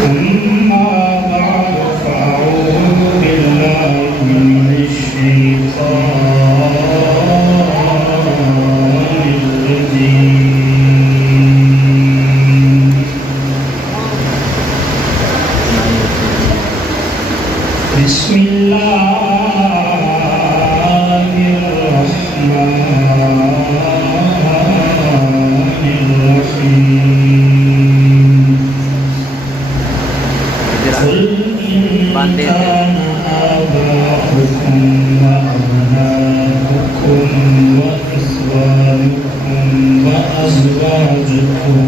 أما بعد فأعوذ بالله من الشيطان الرجيم بسم الله الرحمن الرحيم قل إن كان آباؤكم وأبناؤكم وإخوانكم وأزواجكم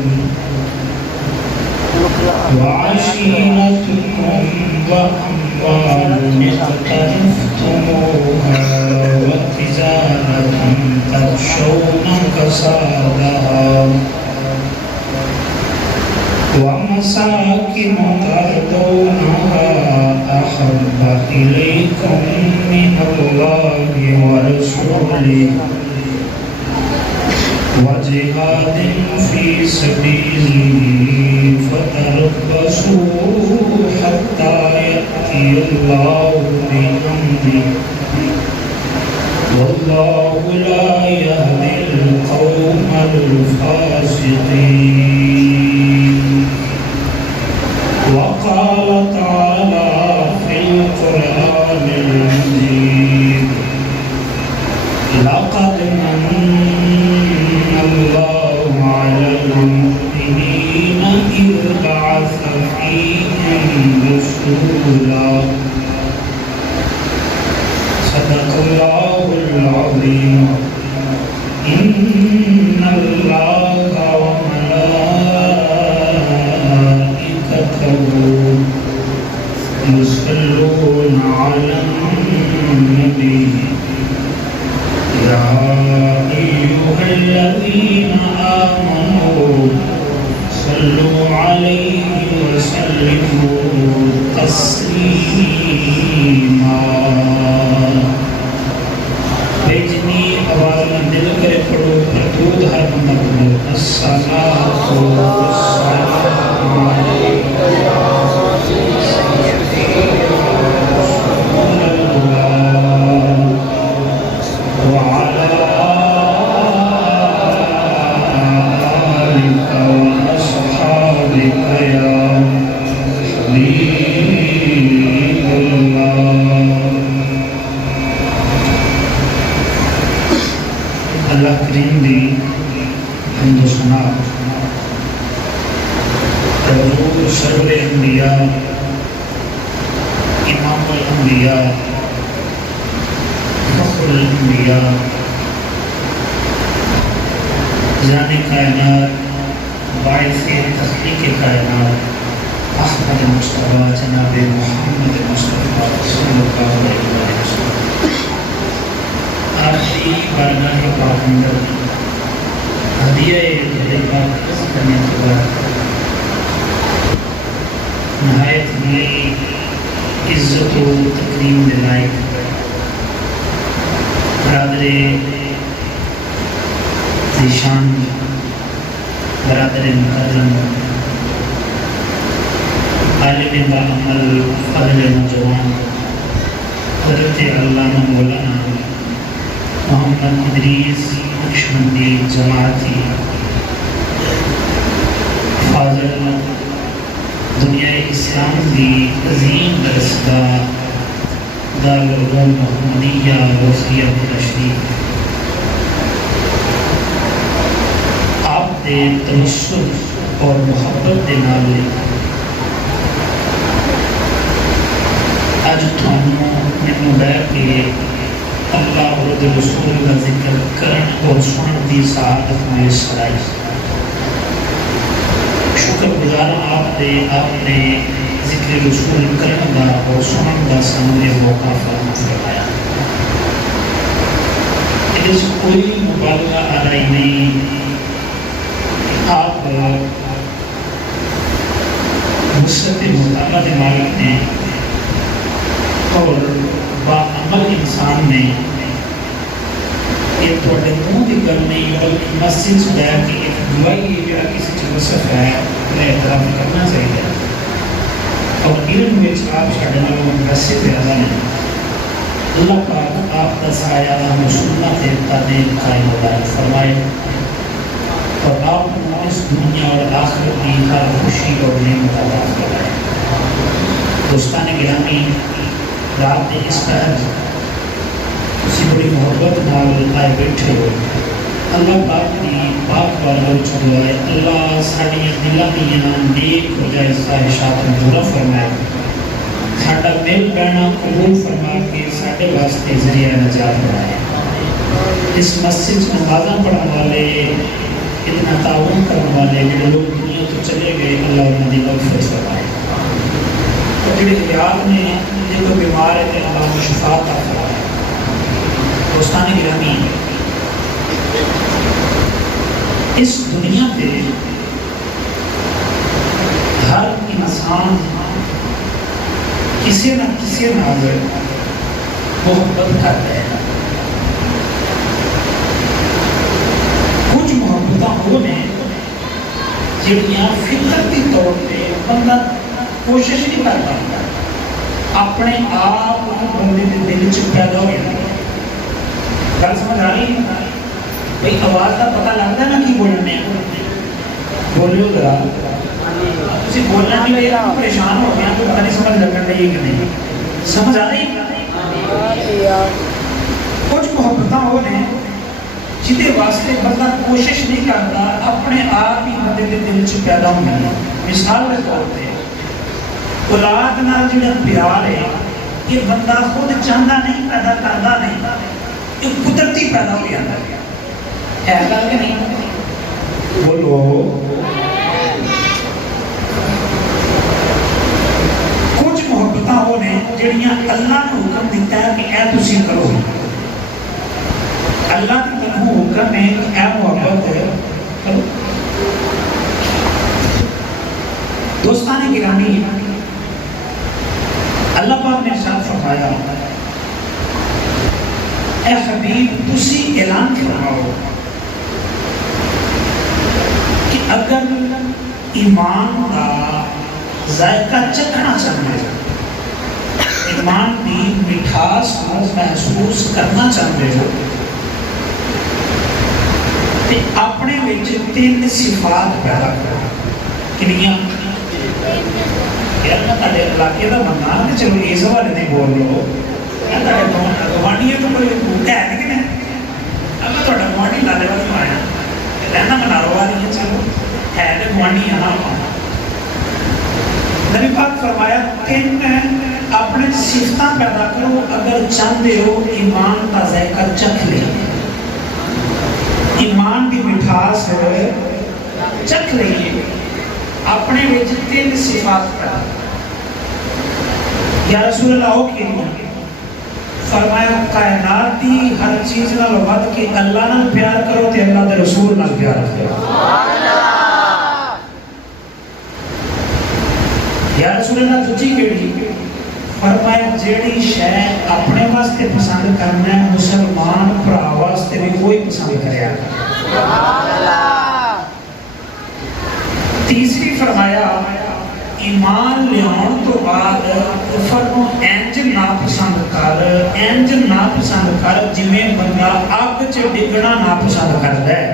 وعشيرتكم وأموال اقترفتموها وتجارة تخشون كسادها ومساكن ترضونها أحب إليكم من الله ورسوله وجهاد في سبيله فتربصوا حتى يأتي الله بأمره والله لا يهدي القوم الفاسقين. وقال تعالى في القرآن المجيد لقد من الله على المؤمنين إذ بعث فيهم رسولا صدق الله العظيم. إن الله وملائكته يصلون على النبي يا أيها الذين آمنوا صلوا عليه وسلموا تسليما. بھیجنی آواز میں دل کرے پڑھو پردود ہر بندہ پڑھو الصلاۃ والسلام علیک یا سیدی رسول اللہ وعلی آلک واصحابک یا حبیب اللہ. اللہ کریم دی حمد و ثنا حضور سرور انبیاء امام الانبیاء فخر الانبیاء جان کائنات باعث تخلیق کائنات احمد مصطفیٰ جناب محمد مصطفیٰ صلی اللہ علیہ وسلم آخری بارگاہ پاک اندر ہدیہ دل پاک کرنے کے بعد نہایت ہی عزت و تکریم دلائق برادر ذیشان برادر مکرم عالم باعمل فضل نوجوان حضرت علامہ مولانا محمد ادریس نقشبندی جماعتی فاضل دنیا اسلام دی عظیم درسگاہ دارالعلوم محمدیہ روزیہ تشریف آپ دے توسط اور محبت دے نال اج تھانوں مینوں بیٹھ کے اللہ اور رسول کا ذکر کرن اور سنن دی سعادت میں سرائی. شکر گزار آپ نے ذکر رسول کرن دا اور سنن دا سامنے موقع فراہم فرمایا. اس کوئی مبالغہ آرائی نہیں. آپ وسعت مطالعہ کے مالک نے اور باعمل انسان نے یہ تھوڑے منہ کی گل نہیں بلکہ مسجد سے کہ ایک دعائی یہ کسی وصف ہے میں احترام کرنا چاہیے اور علم میں آپ ساڑھے نالوں رسے زیادہ نہیں اللہ پاک آپ کا سایہ ہمیں سنت تعلیم قائم دائم فرمائے اور آپ کو اس دنیا اور آخرت کی ہر خوشی اور نعمت عطا فرمائے۔ دوستان گرامی، رات اس طرح اسی بڑی محبت نال آئے بیٹھے ہو، اللہ پاک کی پاک والا دعائے اللہ ساڑی دلوں دیاں نیک ہو جائے خواہشات میں پورا فرمائے، ساڈا مل بیٹھنا قبول فرما کے ساڈے واسطے ذریعہ نجات بنائے۔ اس مسجد میں نمازاں پڑھنے والے، اتنا تعاون کرنے والے جو لوگ دنیا تو چلے گئے، اللہ انہاں دی مغفرت فرمائے، اور جڑے حیات نے جن کو بیمار ہے تے اللہ کو شفا عطا فرمائے۔ دوستان گرامی، اس دنیا پہ ہر انسان کسی نہ کسی نال محبت کرتا ہے۔ کچھ محبتاں وہ نے جڑیاں فطرتی طور پہ بندہ کوشش نہیں کرتا، اپنے آپ بندے کے دل چ پیدا ہو جاتی ہے۔ گل سمجھ آ رہی ہے؟ بھئی آواز کا پتہ لگتا ہے نا کی بولنے بولیو ذرا، تسی بولنا نہیں لگے آپ پریشان ہو گیا تو پتہ نہیں سمجھ لگنا چاہیے کہ نہیں، سمجھ آ رہی؟ کچھ محبتاں وہ نے جدے واسطے بندہ کوشش نہیں کرتا، اپنے آپ ہی بندے کے دل چ پیدا ہونا۔ مثال کے طور پہ اولاد نال جڑا پیار ہے یہ بندہ خود چاہتا نہیں، پیدا کرتا نہیں، یہ قدرتی پیدا ہو جاتا ہے۔ گل کہ نہیں؟ بولو۔ کچھ محبتاں وہ نے جڑیاں اللہ نے حکم دیتا ہے کہ اے تسی کرو، اللہ کی طرف حکم ہے کہ اے محبت ہے کرو۔ دوستان گرامی، اللہ پاک نے ارشاد فرمایا اے حبیب تسی اعلان فرماؤ کہ اگر ایمان کا ذائقہ چکھنا چاہتے ہو، ایمان کی مٹھاس کو محسوس کرنا چاہتے ہو، تو اپنے وچ تین صفات پیدا کرو۔ کنیاں؟ یار میں تھوڑے علاقے کا بندہ کہ چلو اس حوالے نہیں بول لو، گوانڈی تو کوئی بوٹا ہے کہ نہیں؟ اب میں تھوڑا گوانڈی لالے والا آیا رہنا منارو والی ہے، چلو ہے تو گوانڈی ہے نا۔ نبی پاک فرمایا تین اپنے صفتاں پیدا کرو اگر چاہتے ہو ایمان کا ذائقہ چکھ لے، ایمان کی مٹھاس چکھ لئیے، اپنے وچ تین صفات پیدا۔ یا رسول اللہ ہو کے فرمایا کائنات دی ہر چیز نال ود کے اللہ نال پیار کرو تے اللہ دے رسول نال پیار کرو۔ یا رسول اللہ دوجی کیڑی؟ فرمایا جیڑی شے اپنے واسطے پسند کرنا ہے مسلمان بھرا واسطے بھی کوئی پسند کریا۔ تیسری فرمایا ایمان لیاؤن تو بعد کفر کو انج ناپسند کر جویں بندہ اگ چ ڈگنا ناپسند کردا ہے۔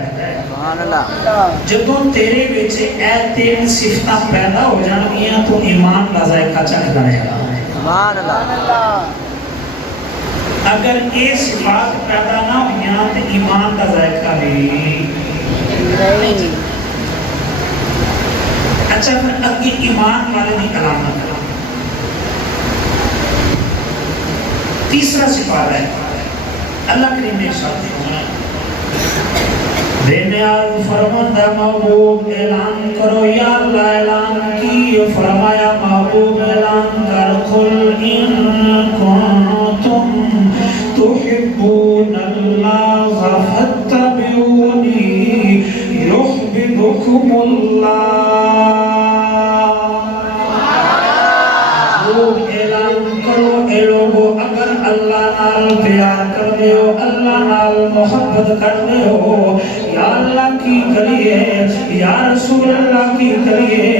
جدوں تیرے وچ اے تین صفتاں پیدا ہو جان گیاں تو ایمان دا ذائقہ چکھدا رہے گا۔ اگر یہ صفات پیدا نہ ہوئیاں تو ایمان دا ذائقہ بھی نہیں۔ اچھا پھر اگے ایمان والے کی علامت تیسرا صفات ہے اللہ کریم نے ارشاد فرمایا بے نیاز فرماندہ محبوب اعلان کرو یا اللہ اعلان کی فرمایا محبوب اعلان کر قل ان کنتم تحبون اللہ فاتبعونی یحببکم اللہ۔ اعلان کرو اے لوگو اگر اللہ نال پیار کرتے ہو، اللہ نال محبت کرتے ہو، یا اللہ کی کریے یا رسول اللہ کی کریے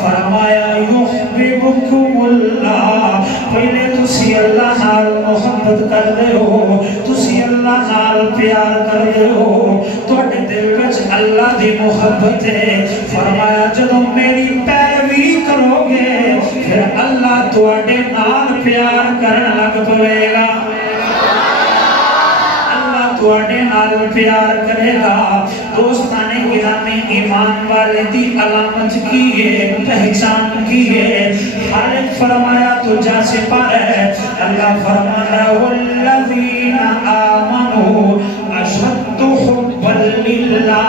فرمایا یحببکم اللہ، پہلے تسی اللہ نال محبت کر دے ہو، تسی اللہ نال پیار کر دے ہو، تواڈے دل وچ اللہ دی محبت ہے، فرمایا جدوں میری پیروی کرو گے پھر اللہ تواڈے نال پیار کرن لگ پوے گا، تواڈے نال پیار کرے گا۔ دوستان گرامی، ایمان والے دی علامت کی ہے، پہچان کی ہے، خالق فرمایا تو جا سے پار ہے، اللہ فرمایا والذین آمنوا اشد حبا للہ،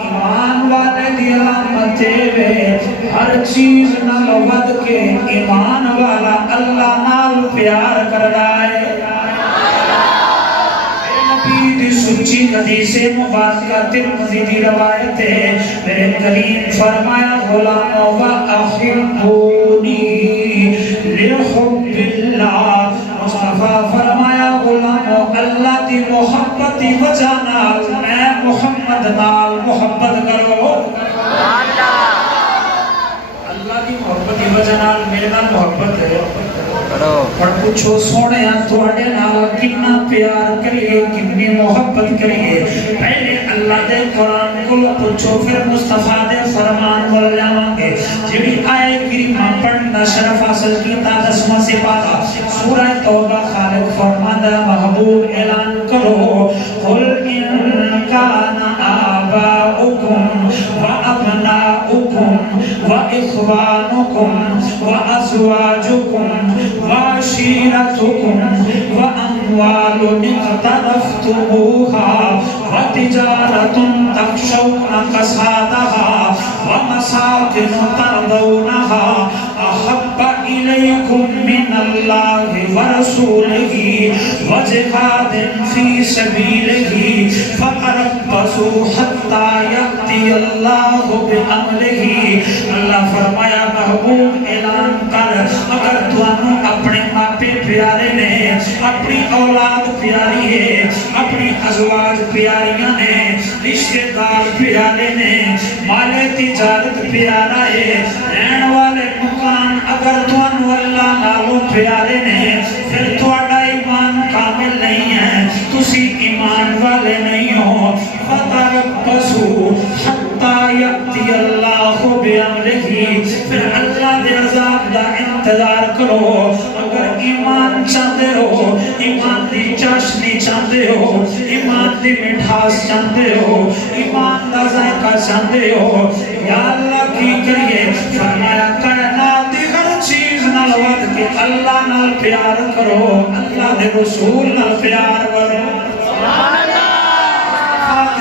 ایمان والے دی علامت ہے ہر چیز نال ود کے ایمان والا اللہ نال پیار کر رہا ہے۔ سچی حدیث مبارکہ ترمذی دی روایت ہے، میرے کریم فرمایا غلام و احبونی لحب اللہ، مصطفیٰ فرمایا غلام اللہ دی محبت دی وجہ نال میں محمد نال محبت کرو، اللہ دی محبت دی وجہ نال میرے نال محبت ہے، اور پوچھو سونے تواڈے نال کتنا پیار کریے، کتنی محبت کریے، پہلے اللہ دے قرآن کو پوچھو پھر مصطفیٰ دے فرمان کو جاواں گے، جڑی آئے کریمہ پڑھنا شرف حاصل کیتا 10واں سپارہ سورہ توبہ، خالق فرماتا محبوب اعلان کرو قل ان کان آباؤکم وابناؤکم واخوانکم وازواجکم وعشيرتكم وأموال اقترفتموها وتجارة تخشون كسادها ومساكن ترضونها أحب إليكم من الله ورسوله وجهاد في سبيله فتربصوا حتى يأتي الله بأمره۔ اللہ فرمایا محبوب اعلان کر، اگر تانوں اپنے ماپے پیارے نے، اپنی اولاد پیاری ہے، اپنی ازواج پیاریاں نے، رشتے دار پیارے نے، مال تجارت پیارا ہے، رہن والے مکان اگر تانوں اللہ نالوں پیارے نے، پھر تہاڈا ایمان کامل نہیں ہے، تسی ایمان والے نہیں ہو۔ فتربصوا حتی یأتی اللہ بأمرہ، پھر اللہ دے عذاب دا انتظار کرو۔ اگر ایمان چاہتے ہو، ایمان دی چاشنی چاہتے ہو، ایمان دی مٹھاس چاہتے ہو، ایمان دا ذائقہ چاہتے ہو، یا اللہ کی کریے، فرمایا کائنات دی ہر چیز نال ود کے اللہ نال پیار کرو، اللہ دے رسول نال پیار کرو۔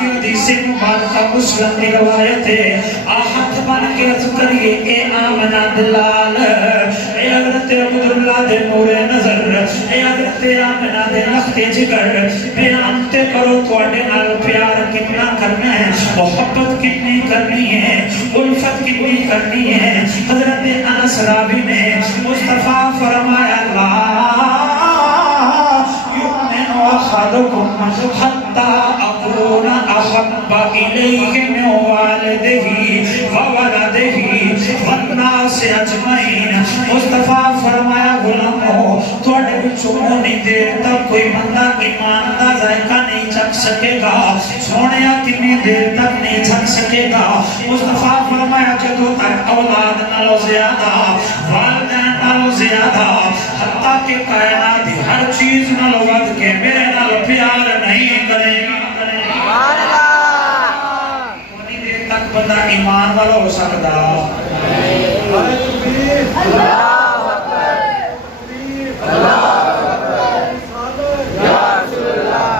حدیث مبارکہ مسلم کی روایت ہے، ہاتھ بن کے عرض کریے اے آمنہ دلال، اے حضرت عبداللہ دے نور نظر، اے حضرت آمنہ دے لخت جگر، بیان تے کرو تواڈے نال پیار کتنا کرنا ہے، محبت کتنی کرنی ہے، الفت کتنی کرنی ہے۔ حضرت انس راوی نے مصطفیٰ فرمایا لا یؤمن احدکم حتی اکون احب الیہ من والدہ وولدہ والناس اجمعین۔ مصطفیٰ فرمایا غلامو، تواڈے وچوں اونی دیر تک کوئی بندہ ایمان دا ذائقہ نہیں چکھ سکے گا، سونیا کتنی دیر تک نہیں چکھ سکے گا۔ مصطفیٰ فرمایا جدوں تک اولاد نالوں زیادہ، والدین نالوں زیادہ، حتیٰ کہ کائنات دی ہر چیز نالوں ود کے میرے نال پیار نہیں کرے گا۔ اونی دیر تک بندہ ایمان والا ہو سکتا۔ اللہ اکبر، اللہ اکبر، یا رسول اللہ،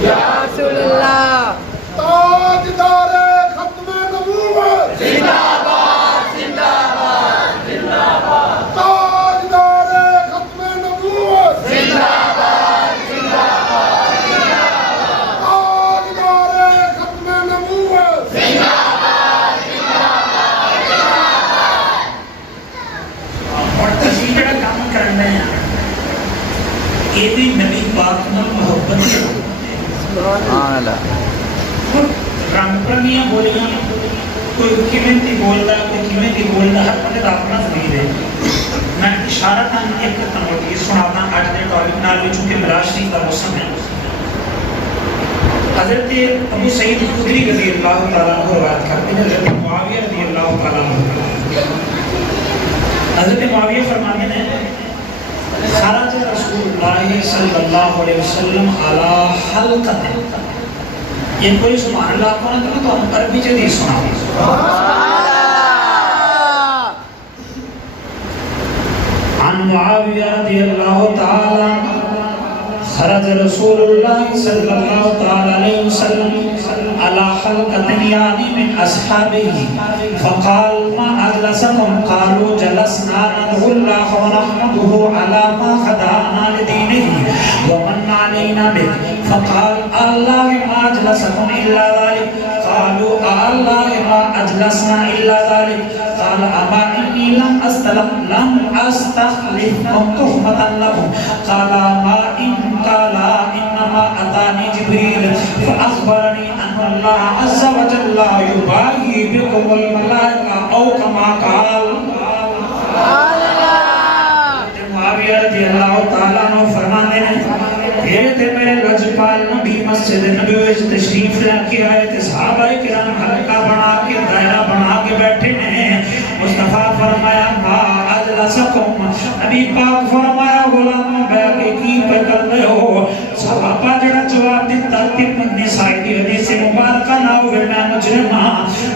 یا رسول اللہ۔ تاجدار ختم نبوت زندہ باد، زندہ باد، زندہ باد۔ تاجدار ختم نبوت زندہ باد، زندہ باد، زندہ باد۔ تاجدار ختم نبوت زندہ باد، زندہ باد، زندہ باد۔ اور تشریح کا کام کرنا ہے، یہ بھی نبی پاک نال محبت ہے۔ سبحان اللہ۔ رنگ پرمیاں بولیاں کوئی کیویں دی بولدا کوئی کیویں دی بولدا ہر بندے دا اپنا ضمیر ہے میں اشارتاً ایک نوٹس سناتا اج دے ٹاپک نال وچ کہ معراج شریف دا موسم ہے حضرت ابو سعید خدری رضی اللہ تعالیٰ عنہ روایت کرتے ہیں حضرت معاویہ رضی اللہ تعالیٰ عنہ حضرت معاویہ فرماتے ہیں خرج رسول اللہ صلی اللہ علیہ وسلم علی حلقۃ یہ کوئی سبحان اللہ کو نہ تو ہم عربی چ سنا عن معاویہ رضی اللہ تعالیٰ خرج رسول اللہ صلی اللہ تعالی علیہ وسلم على حلقة يعني من أصحابه فقال ما أجلسكم قالوا جلسنا ندعو الله ونحمده على ما هدانا لدينه ومن علينا به فقال الله ما أجلسكم إلا ذلك قالوا الله ما أجلسنا إلا ذلك قال أما إني لم أستخلفكم تهمة لكم قال ما إن قال إنما أتاني جبريل فأخبرني أن الله عز وجل يباهي بكم الملائكة أو كما قال معاویہ رضی اللہ تعالیٰ عنہ فرماتے ہیں پھر تے میرے لجپال نبی مسجد نبی وچ تشریف لے کے آئے تے صحابہ کرام حلقہ بنا کے دائرہ بنا کے بیٹھے ہیں مصطفیٰ فرمایا ما اجلسکم نبی پاک فرمایا غلاموں بیٹھے کی پہ کر رہے ہو صحابہ جڑا جواب دیتا تم نسائی دی حدیث مبارکہ نہ ہوئے میں مجرمہ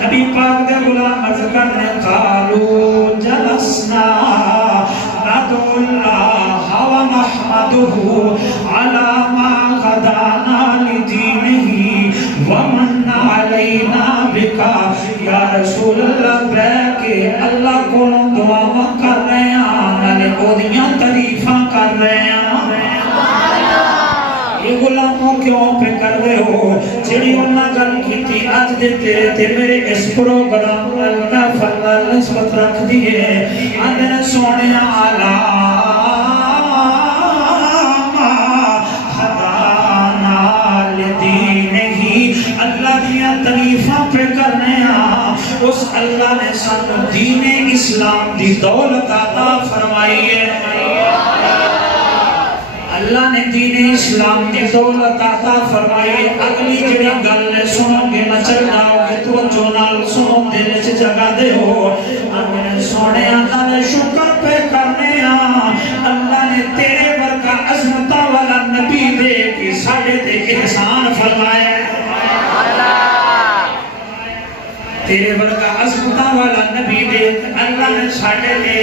نبی پاک دے غلام عرض کرنے قالوا جلسنا ندعو اللہ ونحمده على ما هدانا لدینه ومن علینا بکا یا رسول اللہ بیکے اللہ کو دعا کر رہے ہیں میں اودیاں تعریفاں کر رہے ہیں یہ غلاموں کیوں پہ کر رہے ہو جڑی انہاں گل کیتی اج دے تیرے تے میرے اس پروگرام اللہ فضل نسبت رکھ دیے اندر سونے آلہ تعریفاں پہ کرنے اس اللہ نے سانو دین اسلام دی دولت عطا فرمائی ہے اللہ نے دین اسلام دی دولت عطا فرمائی ہے اگلی جڑی گل سنو گے نہ چلنا ہوگے توجہ نال سنو دل وچ جگہ دے ہو ہم سونے اللہ نے شکر پہ کرنے اللہ نے تیرے ورگا عظمت والا نبی دے کے ساڈے تے احسان فرمایا تیرے ورگا عظمتہ والا نبی دے اللہ نے ساڑھے لے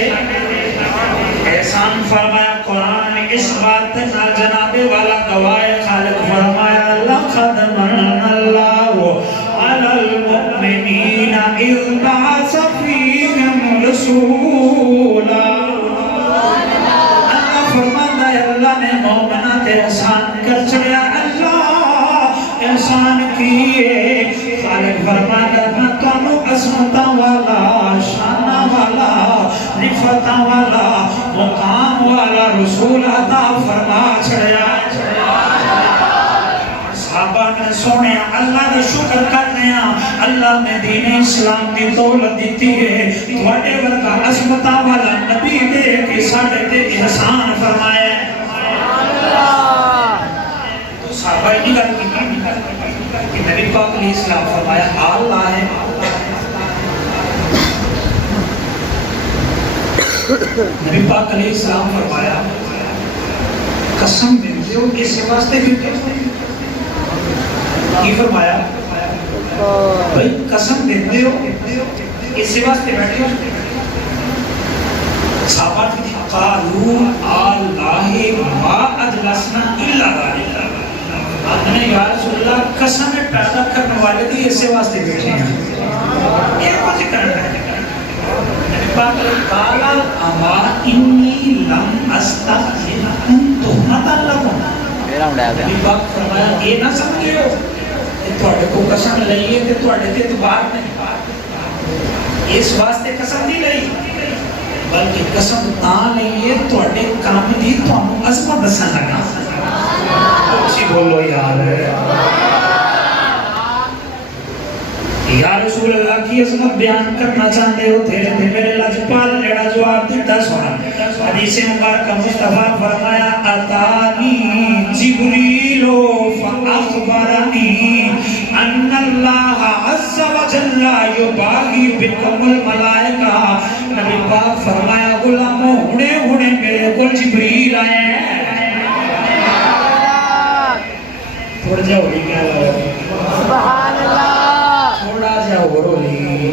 احسان فرمایا قرآن میں اس بات نہ جناب والا گواہ خالق فرمایا لَقَدْ مَنَّ اللَّهُ عَلَى الْمُؤْمِنِينَ إِذْ بَعَثَ فِيهِمْ رَسُولًا اللہ فرماتا ہے اللہ نے مومنات احسان کر چڑیا اللہ احسان کیے خالق فرماتا ہے تانو عظمتاں والا شانہ والا نفعتاں والا مقام والا رسول عطا فرما چھڑیا صحابہ نے سونے اللہ کا شکر کرنے اللہ نے دین اسلام دی دولت دیتی ہے تھوڑے ورگا عظمتاں والا نبی دے کے ساڑھے تے احسان فرمائے تو صحابہ ہی گل کی کہ نبی پاک علیہ السلام فرمایا اللہ ہے نبی پاک علیہ السلام فرمایا قسم دیتے ہو اس واسطے دیتے ہو کی فرمایا بھئی قسم دیتے ہو اس واسطے بیٹھے ہو صحابہ کی قالوا اللہ ما اجلسنا الا ذلك آدھنے یا رسول اللہ قسم پیدا کرنے والے دی اسے واسطے بیٹھے ہیں ایک کو ذکر ہے نبی پاک قال اما انی لم استخلفکم تہمۃ لکم نبی پاک فرمایا یہ نہ سمجھو کہ تھوڑے کو قسم لئیے کہ تھوڑے تے اعتبار نہیں اس واسطے قسم نہیں لئی بلکہ قسم تاں لئیے تھوڑے کام دی تھانوں عظمت دسن لگا اسی بولو یار یا رسول اللہ کی عظمت بیان کرنا چاہتے ہو تیرے تے میرے لجپال جڑا جواب دیتا سونا حدیث مبارکہ مصطفیٰ فرمایا اتانی جبریل فاخبرنی ان اللہ عز وجل یباغی بکم الملائکہ نبی پاک فرمایا غلاموں ہونے ہونے میرے کول جبریل آئے تھوڑا جا ہوئی کیا لگا سبحان اللہ تھوڑا جا ہوئی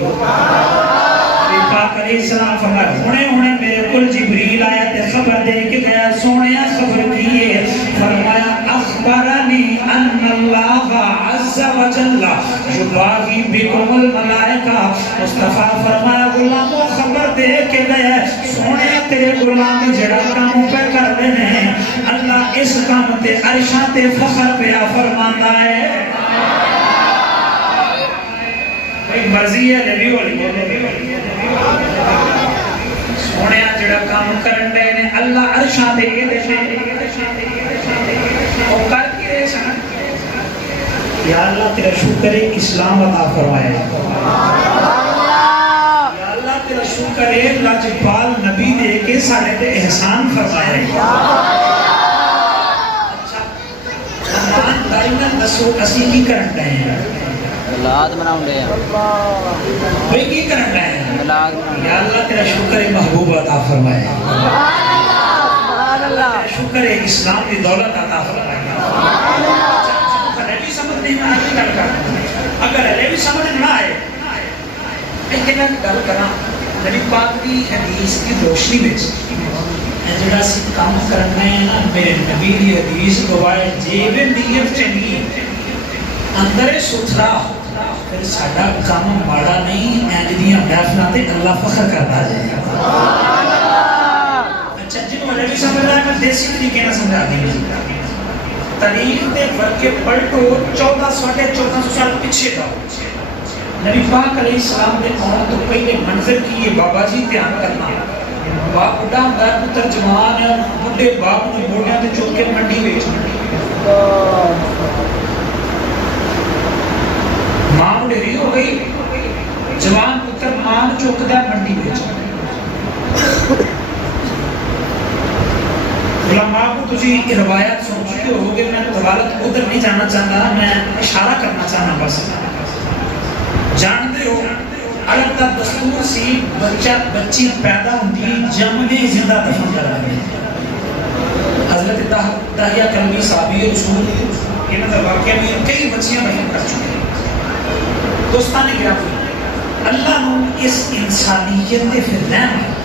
پاک علیہ السلام فرمایا ہونے میرے کل جبریل آیا تے خبر دے کے گیا سونیا خبر کیے فرمایا اخبرنی ان اللہ عز وجل یباغی بکم الملائکہ مصطفیٰ فرمایا غلاموں خبر دے کے گیا سونیا تیرے غلام جڑا کام پہ کر رہے ہیں اللہ اس کام تے عرشاں تے فخر پہ فرماتا ہے ایک مرضی ہے نبی والی سونے جڑا کام کرن دے نے اللہ عرشاں تے یہ دے او کر کے رہے سن یا اللہ تیرا شکر ہے اسلام عطا فرمایا یا اللہ تیرا شکر ہے لاجپال نبی دے کے سارے تے احسان فرمایا اچھا امان دائما دسو اسی کی کرن دے ہیں ملاد مناؤں دے ہیں بھئی کی کرن دے ہیں ملاد مناؤں یا اللہ تیرا شکر ہے محبوب عطا فرمائے سبحان اللہ شکر ہے اسلام کی دولت عطا فرمائے علیہ بھی سمجھ نہیں میں آج گل کر اگر علیہ بھی سمجھ نہ آئے لیکن میں گل کرا نبی پاک کی حدیث کی روشنی میں جڑا سی کام کرنا ہے نا میرے نبی کی حدیث گوائے جیب نیت چنگی اندر ستھرا پھر ساڈا کام ماڑا نہیں اینجدیاں محفلاں تے اللہ فخر کرتا جائے اچھا جنہوں نے بھی سمجھ رہا ہے میں دیسی طریقے نہ سمجھا دی تاریخ دے ورکے پلٹو 1400 سال پیچھے دا نبی پاک علیہ السلام نے آن تو پہلے منظر کی یہ بابا جی دھیان کرنا باپ بڑا ہوں پتر جوان بڑے باپ نے بوڑیاں تے چوک کے منڈی بیچ ماں بڑی ہو گئی جوان پتر ماں چوکدا منڈی بیچ علماء کو تجھے روایات سن چکے ہو گے میں طوالت ادھر نہیں جانا چاہتا میں اشارہ کرنا چاہنا بس جانتے ہو الگ تا دستور سی بچی پیدا ہوتی جمنے زندہ دفن کر رہے ہیں حضرت داہیہ کلبی صحابی رسول یہ مطلب واقعہ میں کئی بچیاں دفن کر چکے ہیں دوستان گرامی اللہ نے اس انسانیت دے پھر نعمت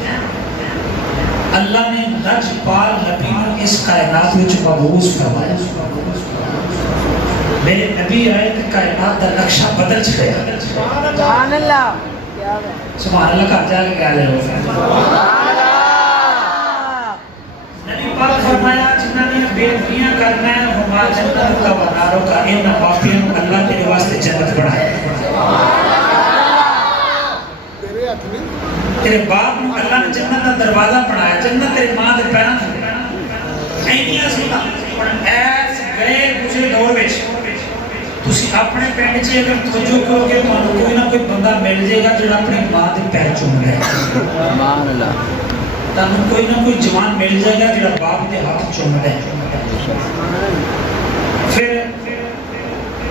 اللہ نے لجپال نبی نے اس کائنات وچ مبعوث فرمایا میرے نبی آئے تو کائنات دا نقشہ بدل چکیا سبحان اللہ سبحان اللہ کا جا کے گالے ہو نبی پاک فرمایا جنہاں نے بےدبیاں کرنا ہے ہما جنت کا وناروں کا ان پاپیوں اللہ تیرے واسطے جنت بڑھائے تیرے باپ نے اللہ نے جنت کا دروازہ بنایا جنت تیرے ماں دے پیروں تھے اینیاں سنا ایس گئے دوسرے دور وچ تسی اپنے پنڈ چ اگر توجہ کرو گے تو کوئی نہ کوئی بندہ مل جائے گا جڑا اپنی ماں دے پیر چوم لے سبحان اللہ تانوں کوئی نہ کوئی جوان مل جائے گا جڑا باپ دے ہاتھ چوم لے پھر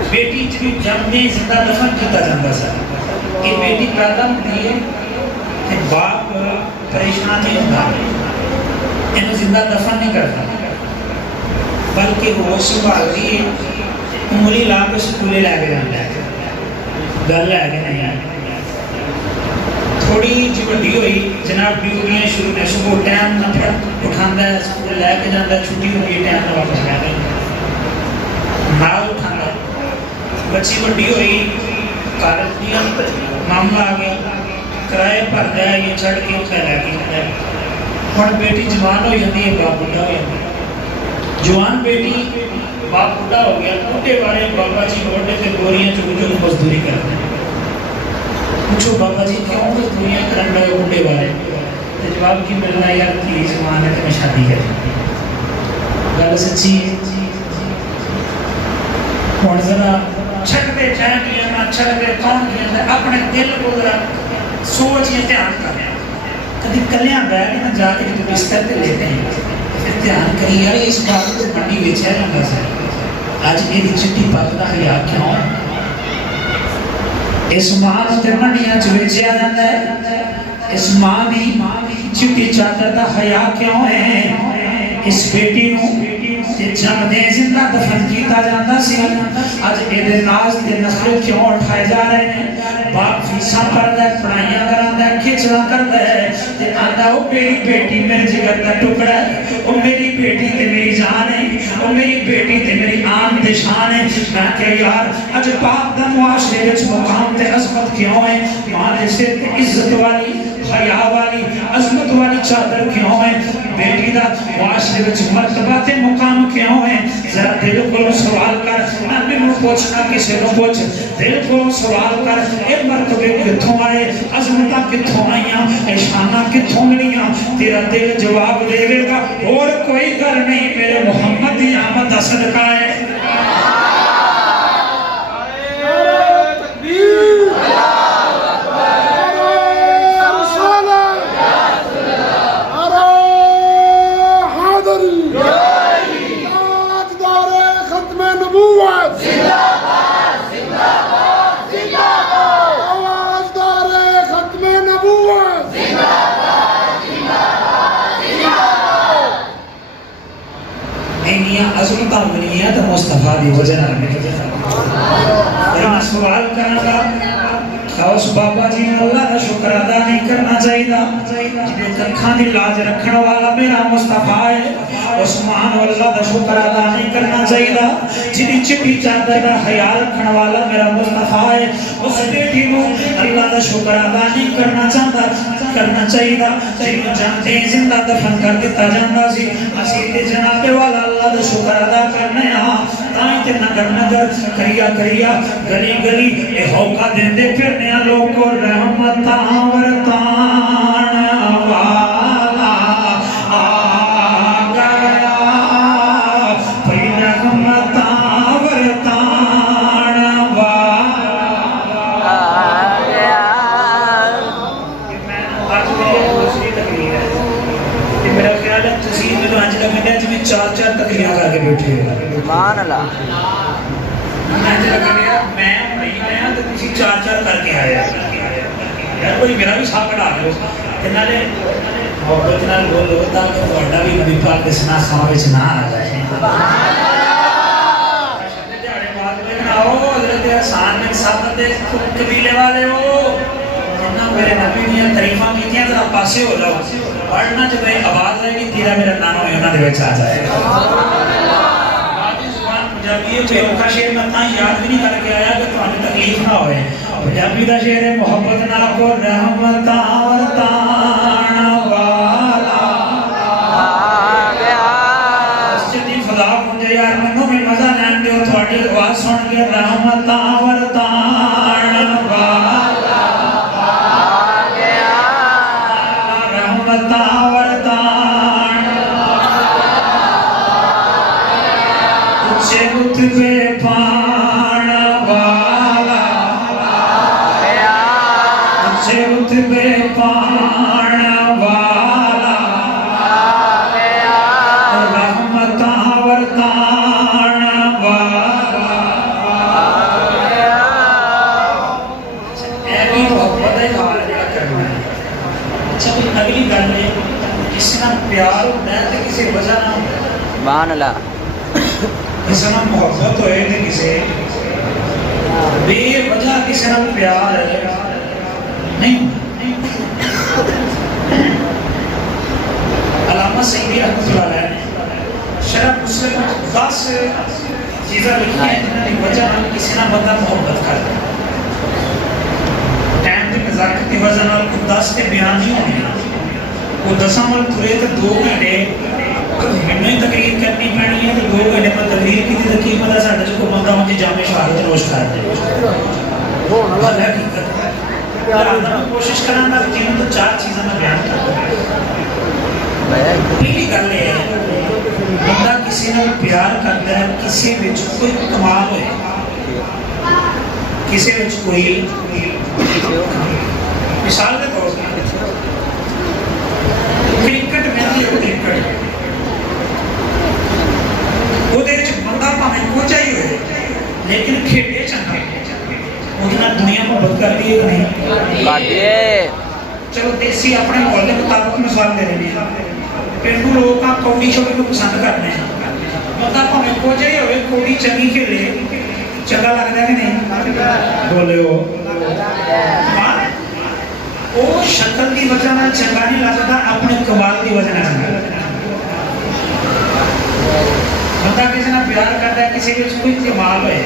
بیٹی جی جمنے زندہ دفن کیتا جاندا سی یہ بیٹی پیدا ہوتی ہے کہ باپ پریشان نہیں ہوتا انہوں زندہ دفن نہیں کرتا بلکہ وہ سنبھال دی انگلی لا کے سکولے لے کے جانا گل لے کے نہیں تھوڑی جی وڈی ہوئی جناب ڈیوٹیاں شروع نے صبح ٹائم نہ پھر اٹھاندا ہے سکول لے کے جاندا چھٹی ہوئی ہے ٹائم نہ واپس آ جاندا نال اٹھاندا بچی وڈی ہوئی کالج دی معاملہ آ گیا کرائے پر گیا یہ چھڑ کے اتنے لے کے جاتا ہے ہن بیٹی جوان ہو جاتی ہے باپ بڑھا ہو جاتا ہے جوان بیٹی باپ بڑھا ہو گیا بوڑھے والے بابا جی موٹے سے گوریاں چک چک مزدوری کرتے ہیں پوچھو بابا جی کیوں مزدوریاں کرن لگے بوڑھے والے تو جواب کی ملنا یار کی جوان ہے تو میں شادی کر گل سچی ہے ہن ذرا چھڑتے جائیں گے نہ چھڑتے کون گے اپنے دل کو ذرا سوچ یہ دھیان کریں کبھی کلیاں بیٹھ نہ جا کے جو بستر پہ لیتے ہیں پھر دھیان کری یار اس بات کو منڈی بیچا جاتا ہے آج یہ چٹی پگ کا حیا کیوں اس ماں تے منڈیاں چ بیچیا جاتا ہے اس ماں دی چٹی چادر کا حیا کیوں ہے اس بیٹی نو جب دے زندہ دفن کیتا جاتا سی آج ایدے ناز دے نخرے کیوں اٹھائے جا رہے ہیں باپ فیساں پڑھ دے پڑھائیاں کران دے کھچڑا کر دے تے آندہ او میری بیٹی میرے جگر دا ٹکڑا ہے او میری بیٹی تے میری جان ہے او میری بیٹی تے میری آن تے شان ہے میں کہ یار آج باپ دا معاشرے وچ مقام تے عظمت کیوں ہے ماں دے سر تے عزت والی حیا والی عظمت والی چادر کیوں ہے بیٹی دا معاشرے وچ مرتبہ تے مقام کیوں ہے ذرا دل کو سوال کر نہ مینوں پوچھنا کسے نو پوچھ دل کو سوال کر اے مرتبے کتھوں آئے عظمتاں کتھوں آئیاں اے شاناں کتھوں ملیاں تیرا دل جواب دے گا اور کوئی گل نہیں میرے محمد دی آمد دا صدقہ ہے عظمتاں ملی ہیں تو مصطفیٰ دی وجہ نہ میں سوال کرنا گا اس بابا جی نے اللہ کا شکر ادا نہیں کرنا چاہیے جنہیں ککھاں دی لاج رکھنے والا میرا مصطفیٰ ہے اس ماں نے اللہ کا شکر ادا نہیں کرنا چاہیے جنہیں چٹی چادر کا خیال رکھنے والا میرا مصطفیٰ ہے اس بیٹی کو اللہ کا شکر ادا نہیں کرنا چاہیے جنہیں جانتے ہیں زندہ دفن کر دیتا جاندہ سی اسیدے جناب والا اللہ کا شکر ادا کرنے تائیں تے نگر نگر کریا گلی گلی اے ہوکا دیندے پھرنے لوگ کو رحمتاں ورتان والا آ گیا بھئی رحمتاں ورتان والا آ گیا آج میری دوسری تقریر ہے کہ میرا خیال ہے تسی میں آج کا گھنٹے آج میں چار تقریریں کر کے بیٹھے سبحان اللہ میں تو کسی چار کر کے آیا یار کوئی میرا بھی ساتھ کٹا دو انہوں نے محبت نال بولو تاکہ تھوڑا بھی نبی پاک کے سنا خواہ وچ نہ آ جائے حضرت حسان بن ثابت قبیلے والے ہو میرے نبی نے تعریفاں کیتیاں ذرا پاسے ہو جاؤ پڑھنا جب آواز آئے گی تیرا میرا نام ہے انہوں نے وچ آ جائے پنجابی پیروکا شعر میں اتنا یاد بھی نہیں کر کے آیا کہ تمہیں تکلیف نہ ہوئے پنجابی کا شعر ہے محبت نہ کو رحمتاں ورتان والا آ گیا مسجد دی فضا مجھے یار منوں بھی مزہ لین دیو تھوڑی آواز سن کے رحمتاں ورتان والا آ گیا رحمتاں ورتان رتبے پان والا رتبے پان والا رحمتاں ورتان والا اے محبت ہے اچھا بھی اگلی گل ہے کسی نہ پیار ہوتا ہے تو کسی وجہ نہ ہوتا ہے سبحان اللہ کسی نہ محبت ہوئے تو کسی بے وجہ کسی نہ پیار نہیں علامہ سعیدی رحمۃ اللہ علیہ شرح مسلم 10 چیزیں لکھی ہیں جنہوں نے وجہ کسی نہ بندہ محبت کرتا ہے ٹائم کی نزاکت کی وجہ نال 10 کے بیان نہیں ہونے وہ 10 عمل تھوڑے تو 2 گھنٹے میں تقریر کرنی پڑنی ہے تو 2 گھنٹے میں تقریر کی تھی تقریر مدہ ساڑھے جو کو بندہ مجھے جامع شہادت روش کر دے وہ حقیقت ہے کوشش کرنا میں تینوں تو 4 چیزیں میں بیان کرتا ہوں پہلی گل ہے بندہ کسی نے پیار کرتا ہے کسی وچ کوئی کمال ہوئے کسی وچ کوئی مثال کے طور پر کرکٹ میں کرکٹ وہ بندہ پاویں کوچا ہی ہوئے لیکن کھیڈے چنگا اتنا دنیا محبت کر دی نہیں چلو دیسی اپنے ماحول کے مطابق مثال دے رہے ہیں پینڈو لوگ کوڑی چھوڑی کو پسند کرتے ہیں بندہ پاویں کوچا ہی ہوئے کوڑی چنگی کھیلے چنگا لگتا ہے کہ نہیں بولے ہو وہ شکل کی وجہ نہ چنگا نہیں لگتا اپنے کمال کی وجہ نہ چنگا بندہ کسی نہ پیار کرتا ہے کسی کے کوئی کمال ہوئے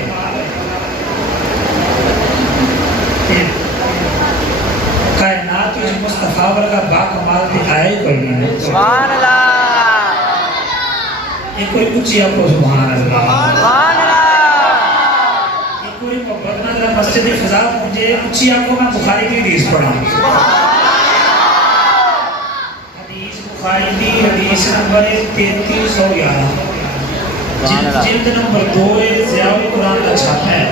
کائنات میں مصطفیٰ کا با کمال دکھائے کوئی نہیں سبحان اللہ ایک کوئی اچھی آپ کو سبحان اللہ سبحان اللہ ایک کوئی بدنا در مسجد فضا مجھے اچھی آپ کو میں بخاری کی حدیث پڑھا حدیث بخاری کی حدیث نمبر 3311 جلد نمبر 2 ضیاء القرآن کا چھاپا ہے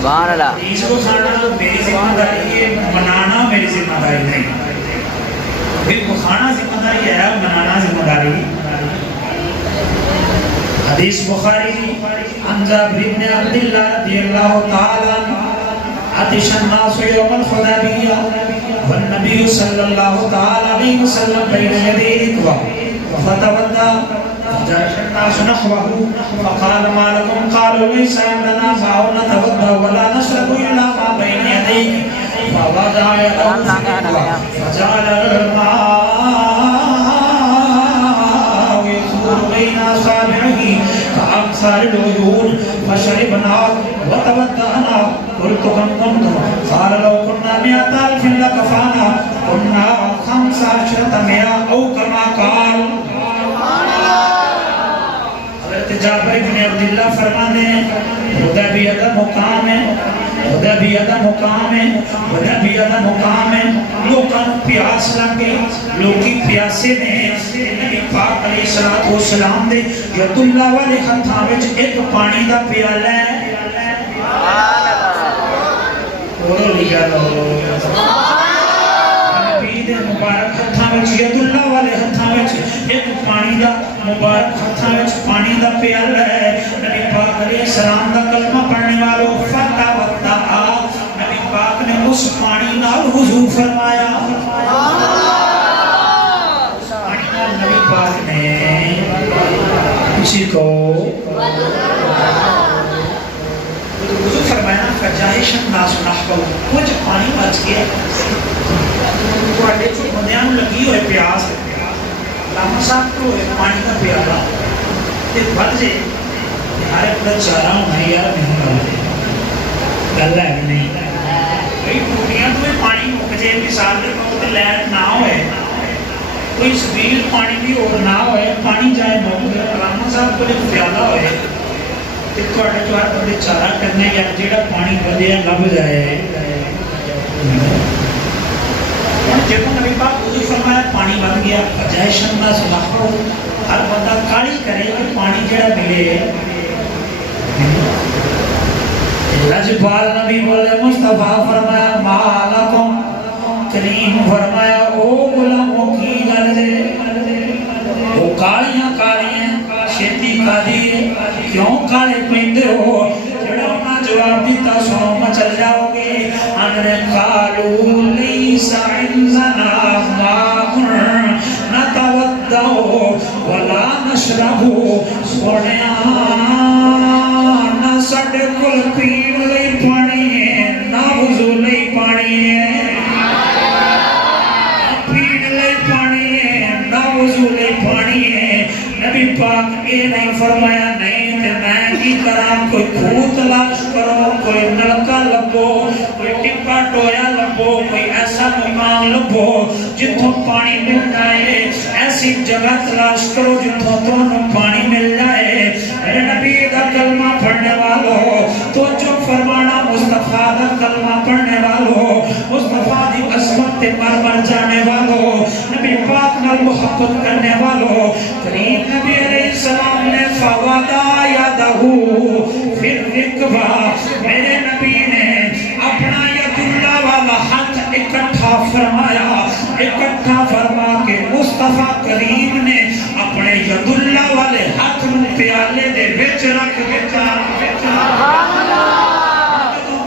سبحان اللہ حدیث کو کھانا میری ذمہ داری ہے منانا میری ذمہ داری نہیں پھر کھانا ذمہ داری ہے منانا ذمہ داری حدیث بخاری عن جابر بن عبد الله رضي الله تعالى عطش الناس يوم الحديبية والنبي صلى الله تعالى عليه وسلم بين يدي الكعبة فتودع فجاء الناس نحوه فقال ما لكم قالوا ليس عندنا ماء نتوضا ولا نشرب الا ما بين يديك فوضع يده فجعل الماء يثور بين اصابعه كأمثال العيون فشربنا وتوضأنا قلت كم كنتم قال لو كنا 100,000 لكفانا كنا 15 أو كما قال حضرت جابر بن عبداللہ فرمانے ہیں حدیبیہ کا مقام ہے حدیبیہ کا مقام ہے حدیبیہ کا مقام ہے لوگوں پیاس لگے لوگی پیاسے نے نبی پاک علیہ السلام دے ید اللہ والے ہتھاں وچ ایک پانی دا پیالہ ہے اور لیا لو مبارک ہتھاں وچ ید اللہ والے ہتھاں وچ ایک پانی دا مبارک ہتھاں وچ پانی دا پیالہ ہے نبی پاک علیہ السلام دا کلمہ پڑھنے والوں فتح وقتا نبی پاک نے اس پانی نال وضو فرمایا اس پانی نال نبی پاک نے کسی کو وضو فرمایا فجاہش الناس نحو کچھ پانی بچ گیا تواڈے چ بندیاں نوں لگی ہوئے پیاس علامہ صاحب کو پانی کا پیالہ تے بچ جے ہر ایک دا چارہ ہونا یار نہیں گل ہے نہیں کوئی ٹوٹیاں تو پانی مک جے مثال دے طور تے لائٹ نہ ہوئے کوئی سبیل پانی بھی اور نہ ہوئے پانی جائے مک گیا علامہ صاحب کو ایک پیالہ ہوئے تے تواڈے چ ہر بندے چارہ کرنے یا جیڑا پانی بدیا لب جائے جب نبی پاک وضو فرمایا پانی بن گیا فجائش الناس نحو ہر بندہ کالی کرے کہ پانی جڑا ملے لجپال نبی بولے مصطفیٰ فرمایا ما لکم کریم فرمایا او غلاموں کی گل دے وہ کالیاں کالیاں شیتی کالی کیوں کالے پیندے ہو جڑا انہاں جواب دیتا سنو مچل جاؤ گے انہوں قالوا لیس عندنا ماء نتوضا ولا نشرب سونیا نہ ساڈے کول پین لئی پانی ہے نہ وضو لئی پانی ہے پین لئی پانی ہے نہ وضو لئی پانی ہے نبی پاک اے نہیں فرمایا نہیں تے میں کی کراں کوئی کھوہ تلاش کرو کوئی نلکا لبو کوئی ٹپا ٹویا لبو کوئی ایسا مقام لبو جتوں پانی مل جائے ایسی جگہ تلاش کرو جتوں تمہیں پانی مل جائے میرے نبی دا کلمہ پڑھنے والوں تو جو فرمانا مصطفیٰ دا کلمہ پڑھنے والوں مصطفیٰ دی عظمت تے مر جانے والوں نبی پاک نال محبت کرنے والوں کریم نبی علیہ السلام نے فوضا یادہو پھر رکبہ میرے نبی نے فرمایا اکٹھا فرما کے مصطفیٰ کریم نے اپنے ید اللہ والے ہاتھ میں پیالے دے وچ رکھ دیتا